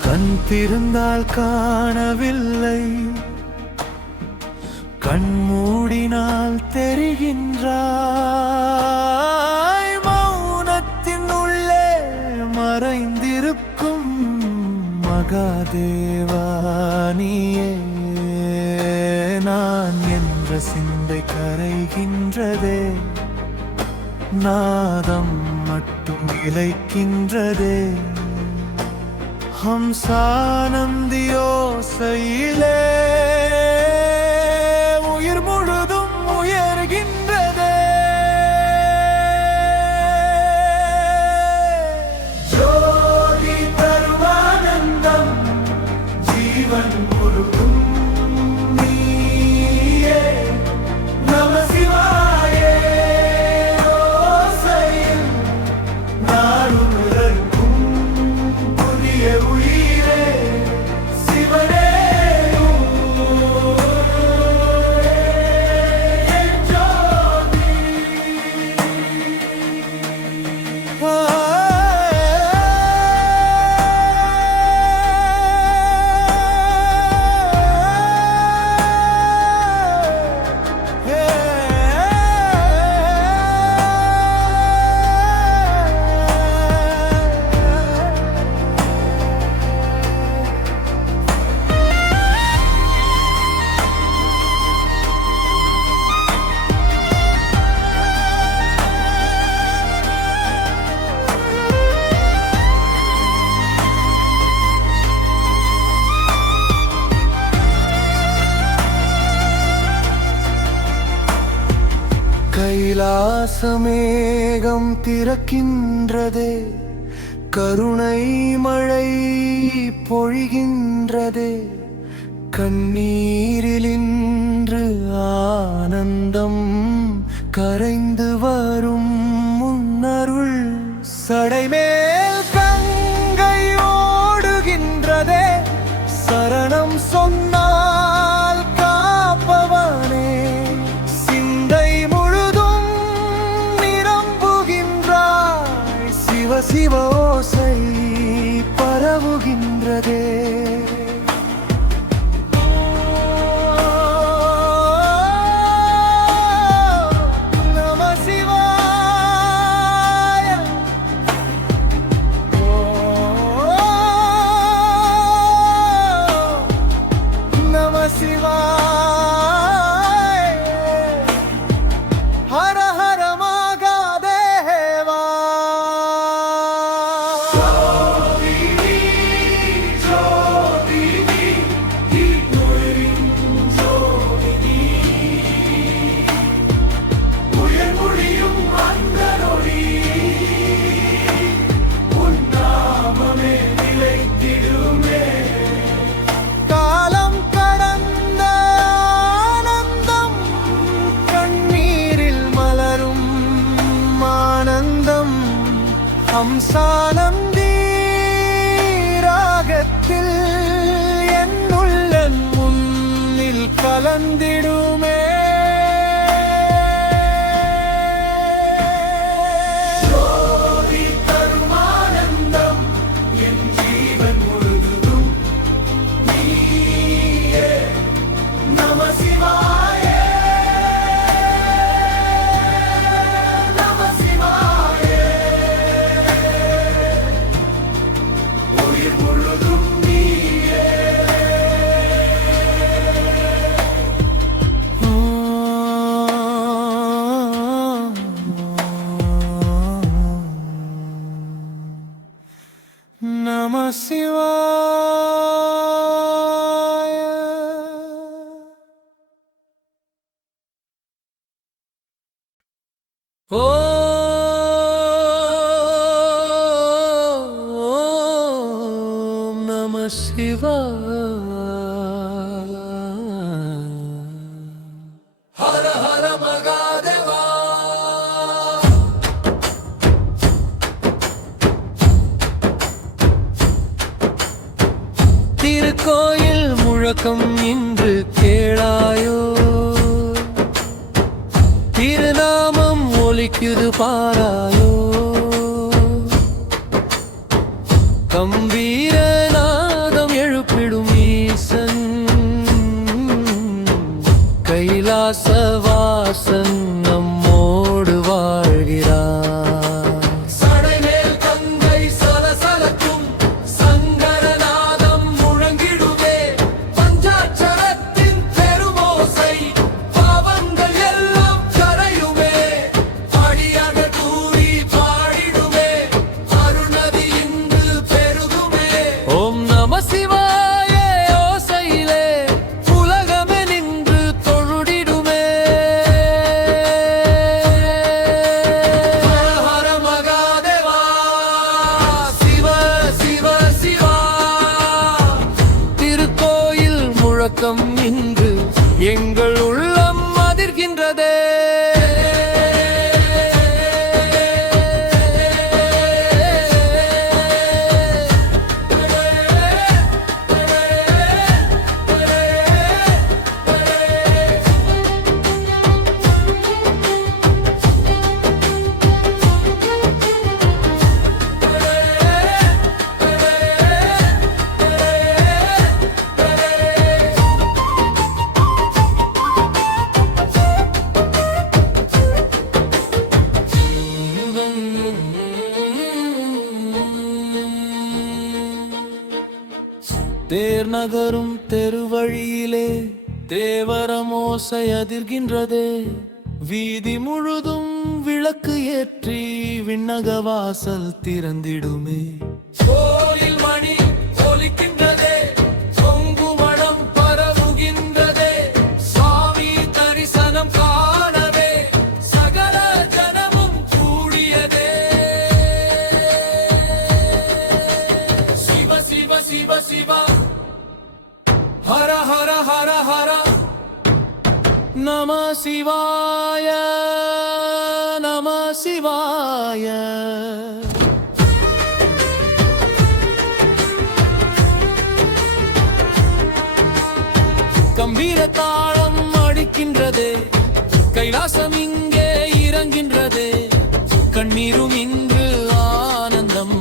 கண் திறந்தால் காணவில்லை, கண் மூடினால் தெரிகின்றாய். மௌனத்தின் உள்ளே மறைந்திருக்கும் மகாதேவா. நாதம் மட்டும் இழைக்கின்றதே ஹம்சானந்தியோசையிலே உயிர் முழுதும் உயர்கின்றதே ஜோதி தருவானந்தம் ஜீவன் முழுதும் நீயே நம சிவாயே ஓசையில் நாடுதற்கும் புதிய உயிரே சிவனே ஜோதி கைலாசமேகம் திறக்கின்றதே கருணை மழை பொழிகின்றதே கண்ணீரிலின்று ஆனந்தம் கரைந்து வரும் முன்னருள் சடைமேல் கங்கை ஓடுகின்றதே சரணம் சொன்னால் காப்பவனே சிந்தை முழுதும் நிரம்புகின்றாய் சிவ சிவ ஓசை பரவுகின்றதே நம சிவாய நம சிவாய ஹர ஹர மகாதேவா காலம் கடந்த ஆனந்தம் கண்ணீரில் மலரும் ஆனந்தம் ஹம்சானந்தி ராகத்தில் என்னுள்ள முன்னில் கலந்திடுமே ஜோதி தருமானந்தம் என் ஜீவன் முழுதும் நீயே நம சிவாயே நம சிவாயே உயிர் முழுதும் நீயே நம சிவாய ஓம் நம சிவாய ஹர ஹர மகாதேவா திருக்கோயில் முழக்கம் இன்று கேளாயோ திருநாமம் ஒலிக்குது பாராயோ கம்பீரநாதம் எழுப்பிடும் ஈசன் கைலாசவாசன் நம்மோடு வாழ்கிறார் சடைமேல் கங்கை சலசலக்கும் சங்கரநாதம் முழங்கிடுவே பஞ்சாட்சரத்தின் பெருமோசை பாவங்கள் எல்லாம் கரையுமே அடியாக நகரும் தெருவழியிலே தேவரமோசை அதிர்கின்றதே. வீதி முழுதும் விளக்கு ஏற்றி விண்ணக வாசல் திறந்திடுமே. கோயில் மணி ஒலிக்கின்றதே, சொங்கு மணம் பரவுகின்றதே. சுவாமி தரிசனம் காணவே சகல ஜனமும் கூடியதே. சிவ சிவ சிவ சிவ ஹர ஹர ஹர ஹர நம சிவாய நம சிவாய. கம்பீர தாளம் அடிக்கின்றதே, கைலாசம் இங்கே இறங்கின்றதே. கண்ணீரும் இன்று ஆனந்தம்,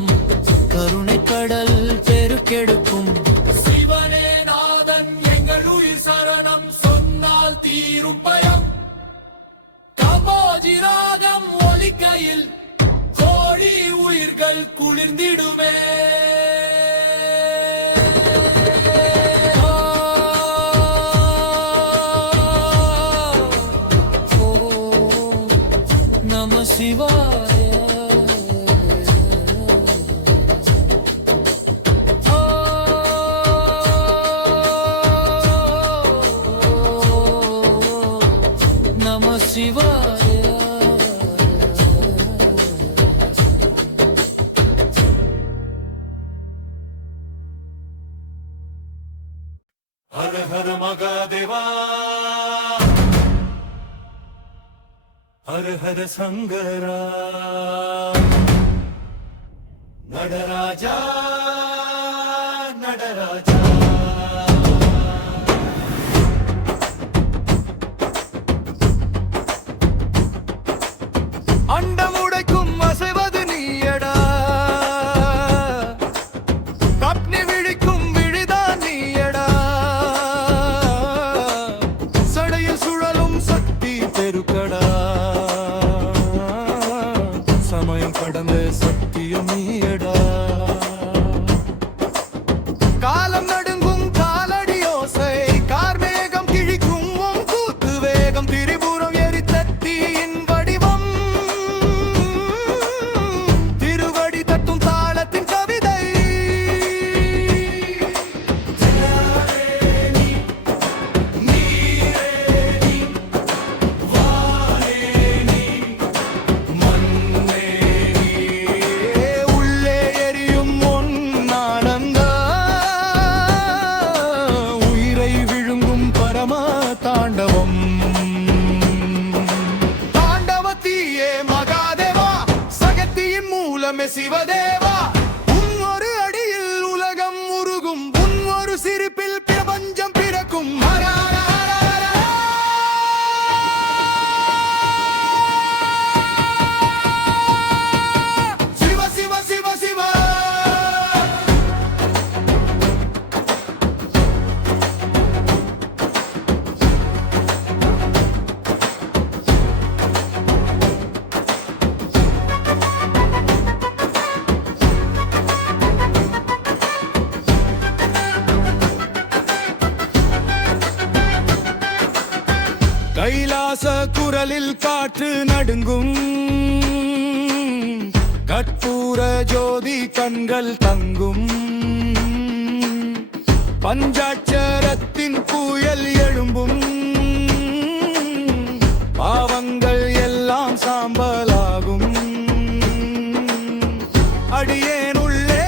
கருணை கடல் பெருக்கெடுக்கும். சிவனே நாதன் எங்கள் உயிர் சரணம், சொன்னால் தீரும் பயம். காம்போஜி ராகம் ஒலிக்கையில் கோடி உயிர்கள் குளிர்ந்திடுமே. நம சிவாய. நம சிவாய. ஹர ஹர மகாதேவா, ஹர ஹர சங்கரா, நடராஜா நடராஜா. அண்டமுடைக்கும் அசைவது நீயடா, கப்னி விழிக்கும் விழிதான் நீயடா. சடையில் சுழலும் சக்தி பெருக்கடா, சமயம் கடந்த சத்தியம் நீயடா. காலம் நடுங்கும் காலடி ஓசை, கார்மேகம் கிழிக்கும் உன் கூத்து வேகம். திரிபுரம் எரித்தீயின் வடிவம், திருவடி தட்டும் தாளத்தின் கவிதை. உள்ளே எரியும் ஒன்னானந்த, உயிரை விழுங்கும் பரம தாண்டவம். தாண்டவத்தீயே மகாதேவா, சகத்தியின் மூலமே சிவதேவா. உன் ஒரு அடியில் உலகம் உருகும், உன் ஒரு சிரிப்பில் பிரபஞ்சம் பிறக்கும். ஹர ஹர ஹர ஹர. சிவ சிவ சிவ சிவ. கைலாச குரலில் காற்று நடுங்கும், கற்பூர ஜோதி கண்கள் தங்கும். பஞ்சாட்சரத்தின் புயல் எழும்பும், பாவங்கள் எல்லாம் சாம்பலாகும். அடியேனுள்ளே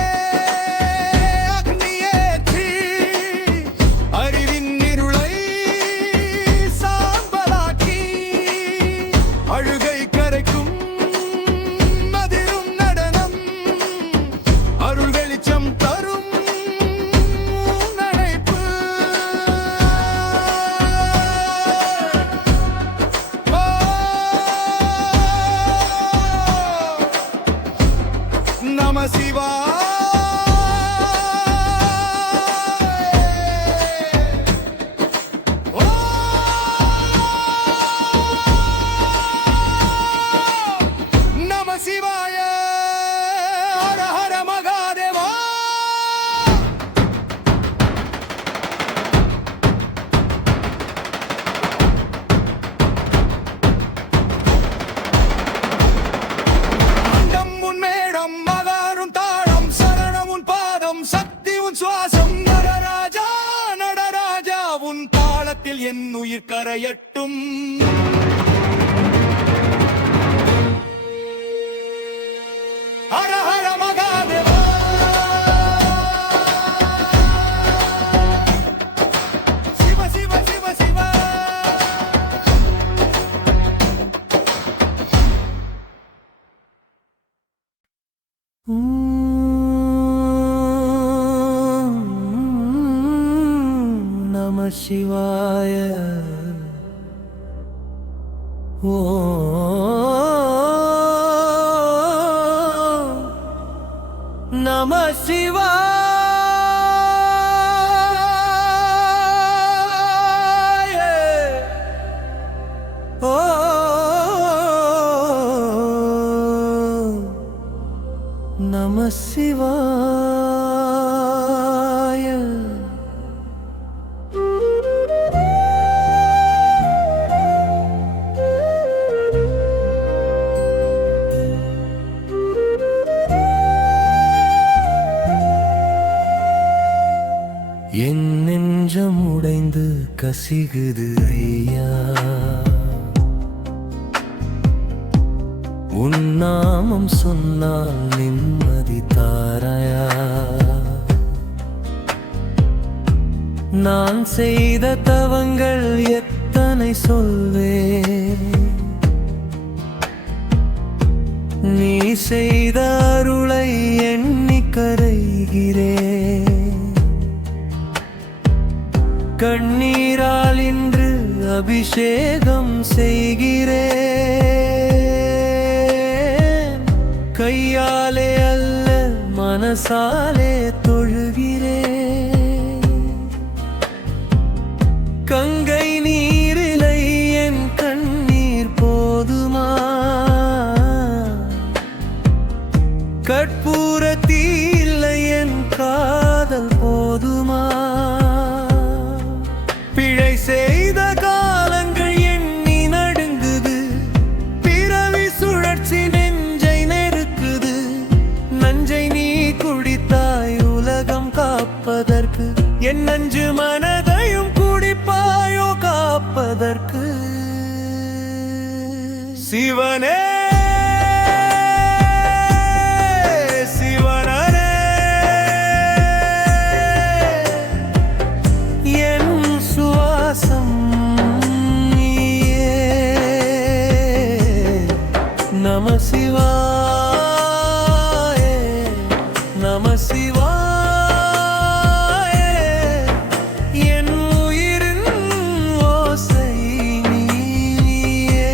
அக்னியேற்றி, அறிவின் இருளை சாம்பலாக்கி. அழுகை கரைக்கும் மதிரும் நடனம், அருள் வெளிச்சம் தரும் நடைப்பு. நம சிவாய. ஓ நம சிவாய. ஹர ஹர மகாதேவா. உயிர் கரையட்டும். ஹர ஹர மகாதேவா. சிவ சிவ சிவ சிவ. நம சிவாய. நம சிவாய. நம சிவாய. என் நெஞ்சம் உடைந்து கசிகுது ஐயா, உன் நாமம் சொன்னால் நிம்மதி தாராயா. நான் செய்த தவங்கள் எத்தனை சொல்வேன், நீ செய்த அருளை எண்ணி கரைகிறேன். கண்ணீரால் இன்று அபிஷேகம் செய்கிறேன். கையாலே அல்ல மனசாலே தொழுகிறேன். கங்கை நீரிலை என் கண்ணீர் போதுமா, கற்பூர தீயில்லை என் காதல் போதுமா. பிழை செய்த காலங்கள் எண்ணி நடுங்குது, பிறவி சுழற்சி நெஞ்சை நெருக்குது. நஞ்சை நீ குடித்தாய் உலகம் காப்பதற்கு, என் நஞ்சு மனதையும் குடிப்பாயோ காப்பதற்கு. சிவனே நம சிவாய. நம சிவாய. என் உயிரின் ஓசை நீயே.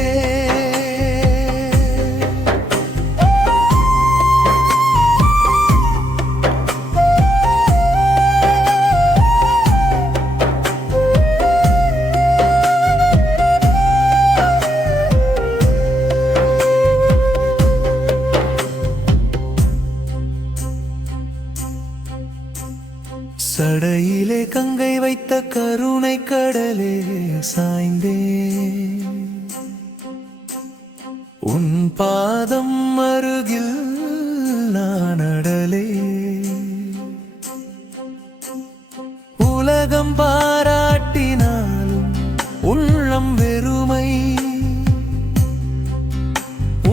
சடையிலே கங்கை வைத்த கருணை கடலே சாய்ந்தே, உன் பாதம் அருகில் நான் அடலே. உலகம் பாராட்டினாலும் உள்ளம் வெறுமை,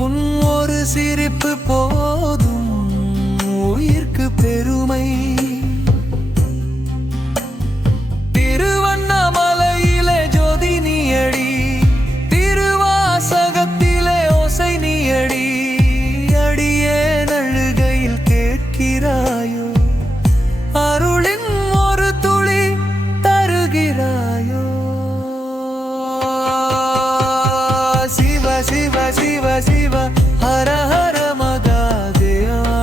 உன் ஒரு சிரிப்பு போதும் உயிர்க்கு பெருமை. திருவண்ணாமலையிலே ஜோதி நீயடி, திருவாசகத்திலே ஓசை நீயடி. அடியே நழுகையில் கேட்கிறாயோ, அருளின் ஒரு துளி தருகிறாயோ. சிவ சிவ சிவ சிவ ஹர ஹர மகாதேவா.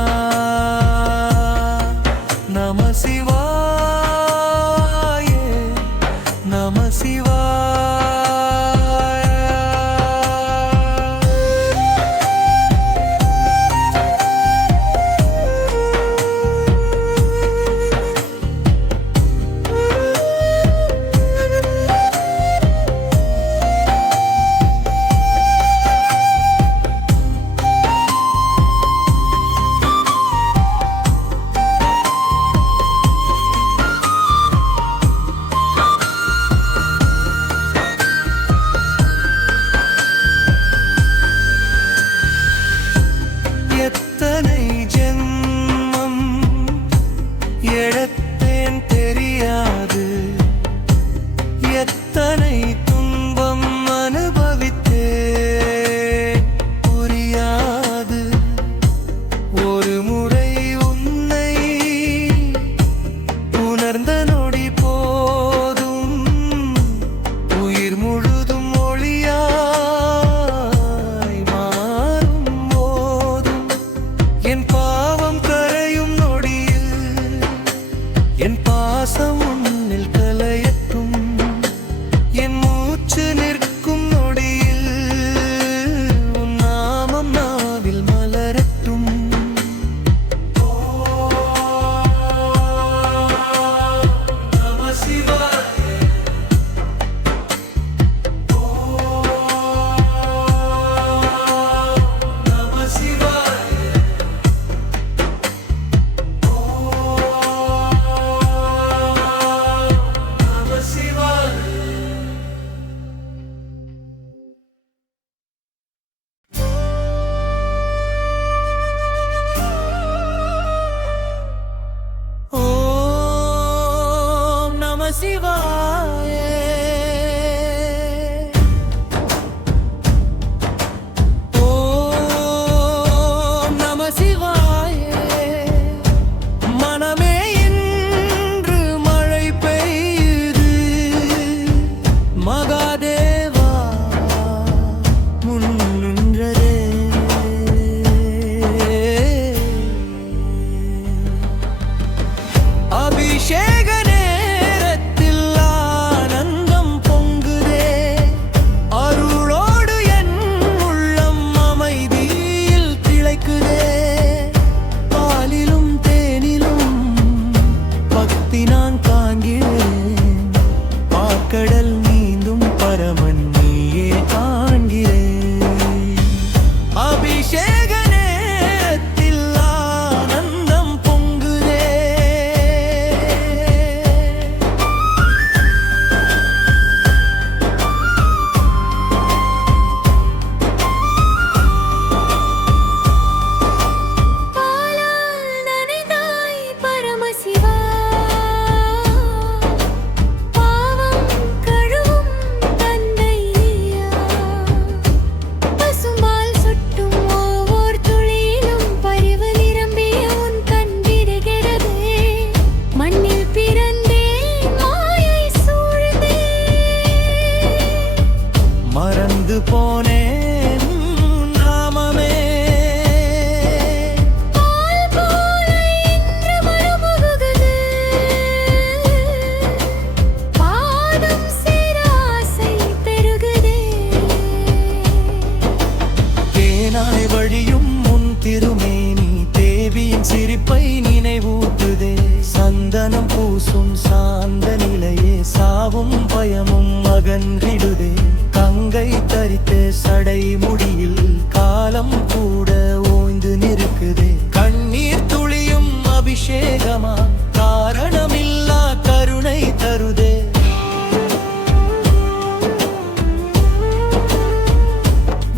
பூசும் சாந்த நிலையே சாவும் பயமும் அகன்றிடுதே கங்கை தரித்த சடை முடியில் காலம் கூட ஓய்ந்து நிற்குதே கண்ணீர் துளியும் அபிஷேகமா காரணமில்லா கருணை தருதே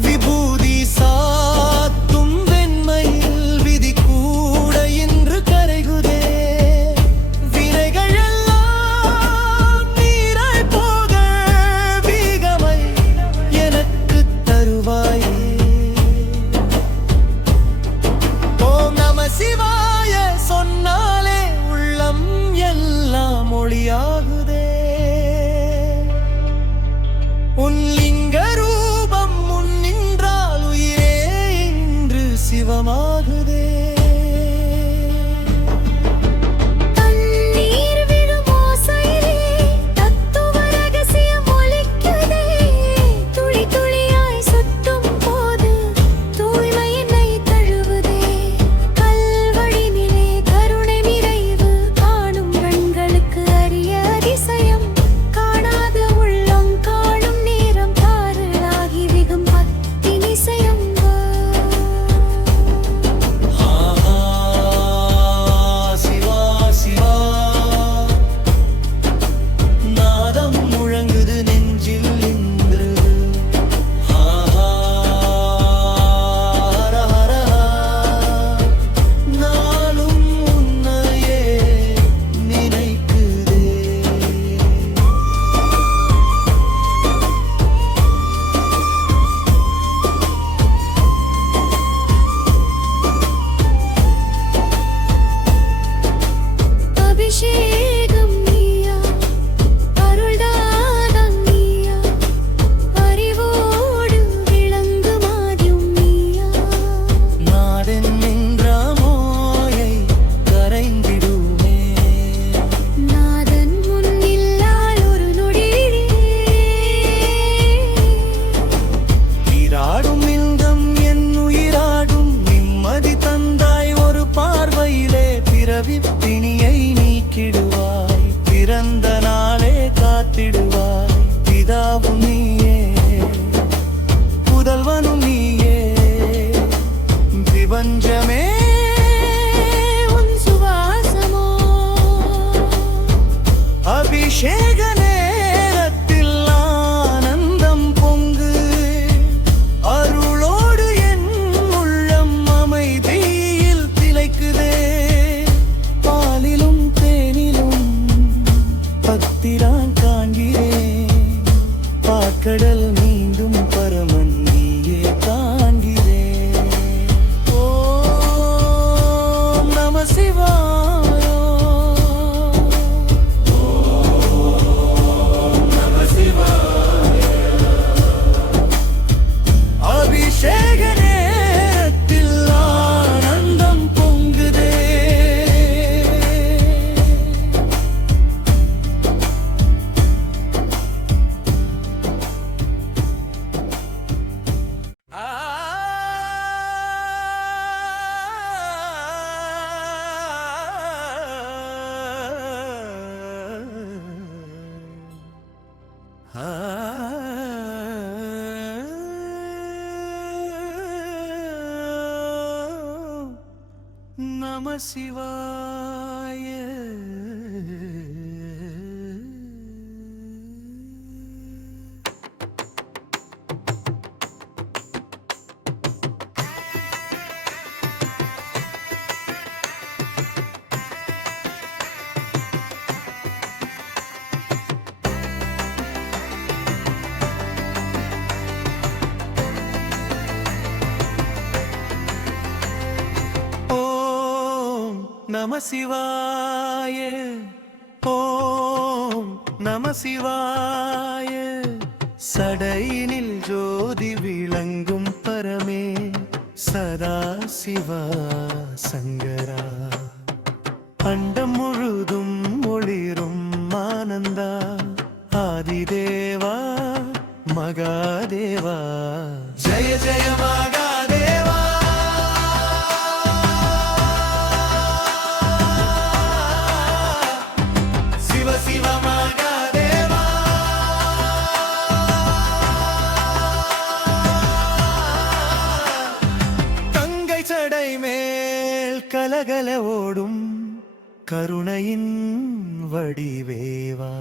விபூதி சாத்தும் வெண்மையில் விதி கூட இன்று கரைகுதே வினைகள் எல்லாம் நீராய் போக வீகமை எனக்கு தருவாயே ஓம் நம சிவாய சொன்னாலே உள்ளம் எல்லாம் ஒளியாகுதே உன் லிங்க ரூபம் முன் நின்றால் உயிரே இன்று சிவமாகுதே தண்ணீர் விழும் ஓசையிலே தத்துவ ரகசியம் ஒலிக்குதே துளி துளியாய் சுற்றும் போது தூய்மை என்னை தழுவுதே கல்வழினிலே கருணை நிறைவு காணும் கண்களுக்கு அரிய அதிசயம் காணாத உள்ளம் காணும் நேரம் தாரலாகி விகும் பத்தினிசயம் சிவா சிவா நாதம் முழங்குது நெஞ்சில் இன்று ஹர ஹர நாளும் உன்னையே நினைக்குதே அபிஷேகம் நீயா அருள்தானம் நீயா அறிவோடு விளங்குமாயும் நீயா நாதன் நின்ற மோயை கரைந்திடுமே நாதன் முன்னில்லால் ஒரு நொடியிலே நீராடும் இன்பம் என் உயிராடும் நிம்மதி தந்தாய் ஒரு பார்வையிலே பிறவி பிணியை நீக்கிடுவாய் பிறந்த நாளே காத்திடுவாய் பிதாவும் நீயே புதல்வனும் நீயே விபஞ்சமே உன் சுவாசமோ அபிஷேக நேரத்தில் ஆனந்தம் பொங்கு அருளோடு என் உள்ளம் அமைதியில் திளைக்குதே பாலிலும் தேனிலும் பத்திரான் காண்கிறேன் பாக்கடல் மீண்டும் பரமன் நீயே காண்கிறேன் ஓம் நம சிவாய அபிஷேக நேரத்தில் ஆனந்தம் பொங்குதே நம சிவாய நம சிவாய ஓம் நம சிவாய சடையினில் ஜோதி விளங்கும் பரமே சதா சிவா சங்கரா அண்டம் முழுதும் ஒளிரும் ஆனந்தா ஆதிதேவா மகாதேவா ஜெய ஜெய மகாதேவா கலகல ஓடும் கருணையின் வடிவேவா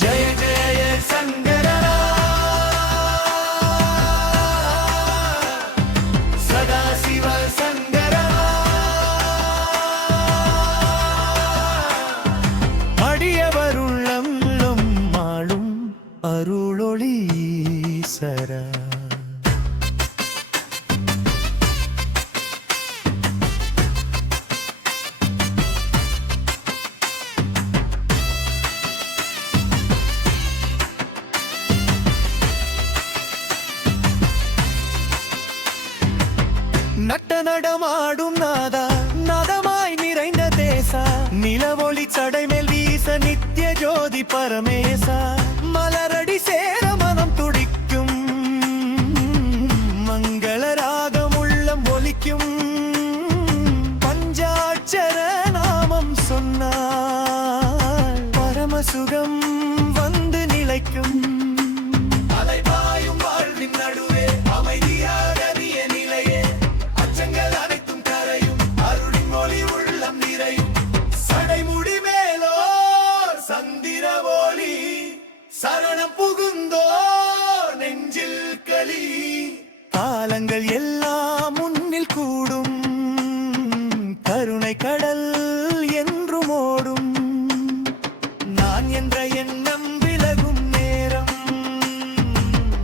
ஜெய ஜெய சங்கரா சதாசிவ சங்கரா அடியவருள்ளம் மாளும் அருளொளீசரா நட்ட நடமாடும் நாதா நதமாய் நிறைந்த தேசா நிலவொளி சடைமேல் வீச நித்திய ஜோதி பரமேசா மலரடி சேர மனம் துடிக்கும் மங்கள ராகம் உள்ளம் ஒலிக்கும் பஞ்சாட்சர நாமம் சொன்னார் பரமசுகம் வந்து நிலைக்கும் அலைபாயும் வாழ்வின் நடுவே அமைதியாக நீ நிலையே அச்சங்கள் அனைத்தும் கரையும் அருளின் மொழி உள்ளம் நிறையும் சடைமுடி மேலோ சந்திர ஒளி சரணம் புகுந்தோ நெஞ்சில் களி காலங்கள் எல்லாம் முன்னில் கூடும் கருணை கடல் என்றும் ஓடும் நான் என்ற எண்ணம் விலகும் நேரம்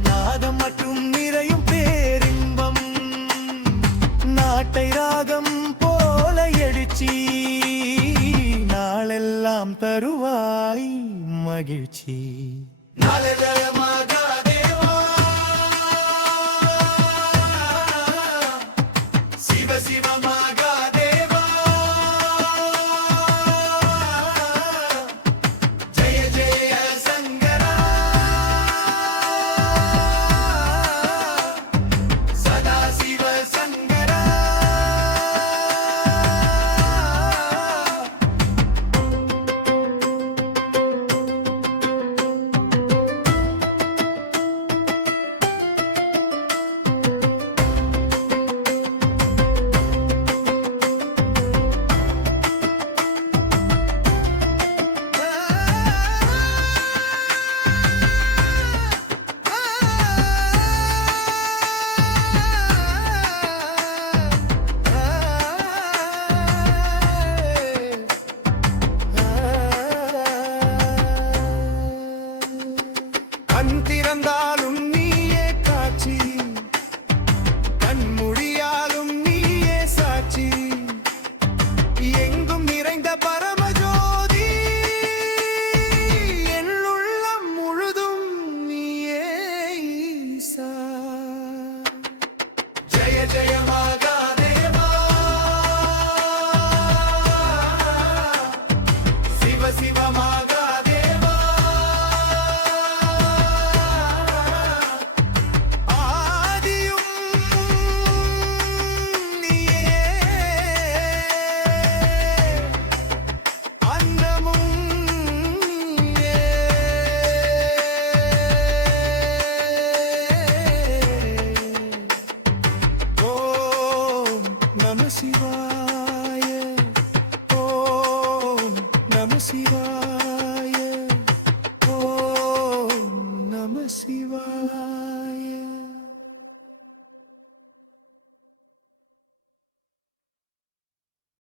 நாதம் மற்றும் நிறையும் பேரின்பம் நாட்டை ராகம் போல எழுச்சி நாளெல்லாம் தருவாய் மகிழ்ச்சி சிவ சிவ மகாதேவா ஜெய ஜெய சங்கரா சதா சிவ சங்கரா கண் திறந்தாலும் நீயே காட்சி கண்மூடியாலும் நீயே சாட்சி எங்கும் நிறைந்த பரமஜோதி என் உள்ளம் முழுதும் நீயே ஈசா ஜெய ஜெய மகாதேவா சிவ சிவ மகாதேவா ஆதியும் நீயே அன்னமும் நீயே ஓம் நம சிவாய ஓம் நம சிவாய ஓம் நம சிவாய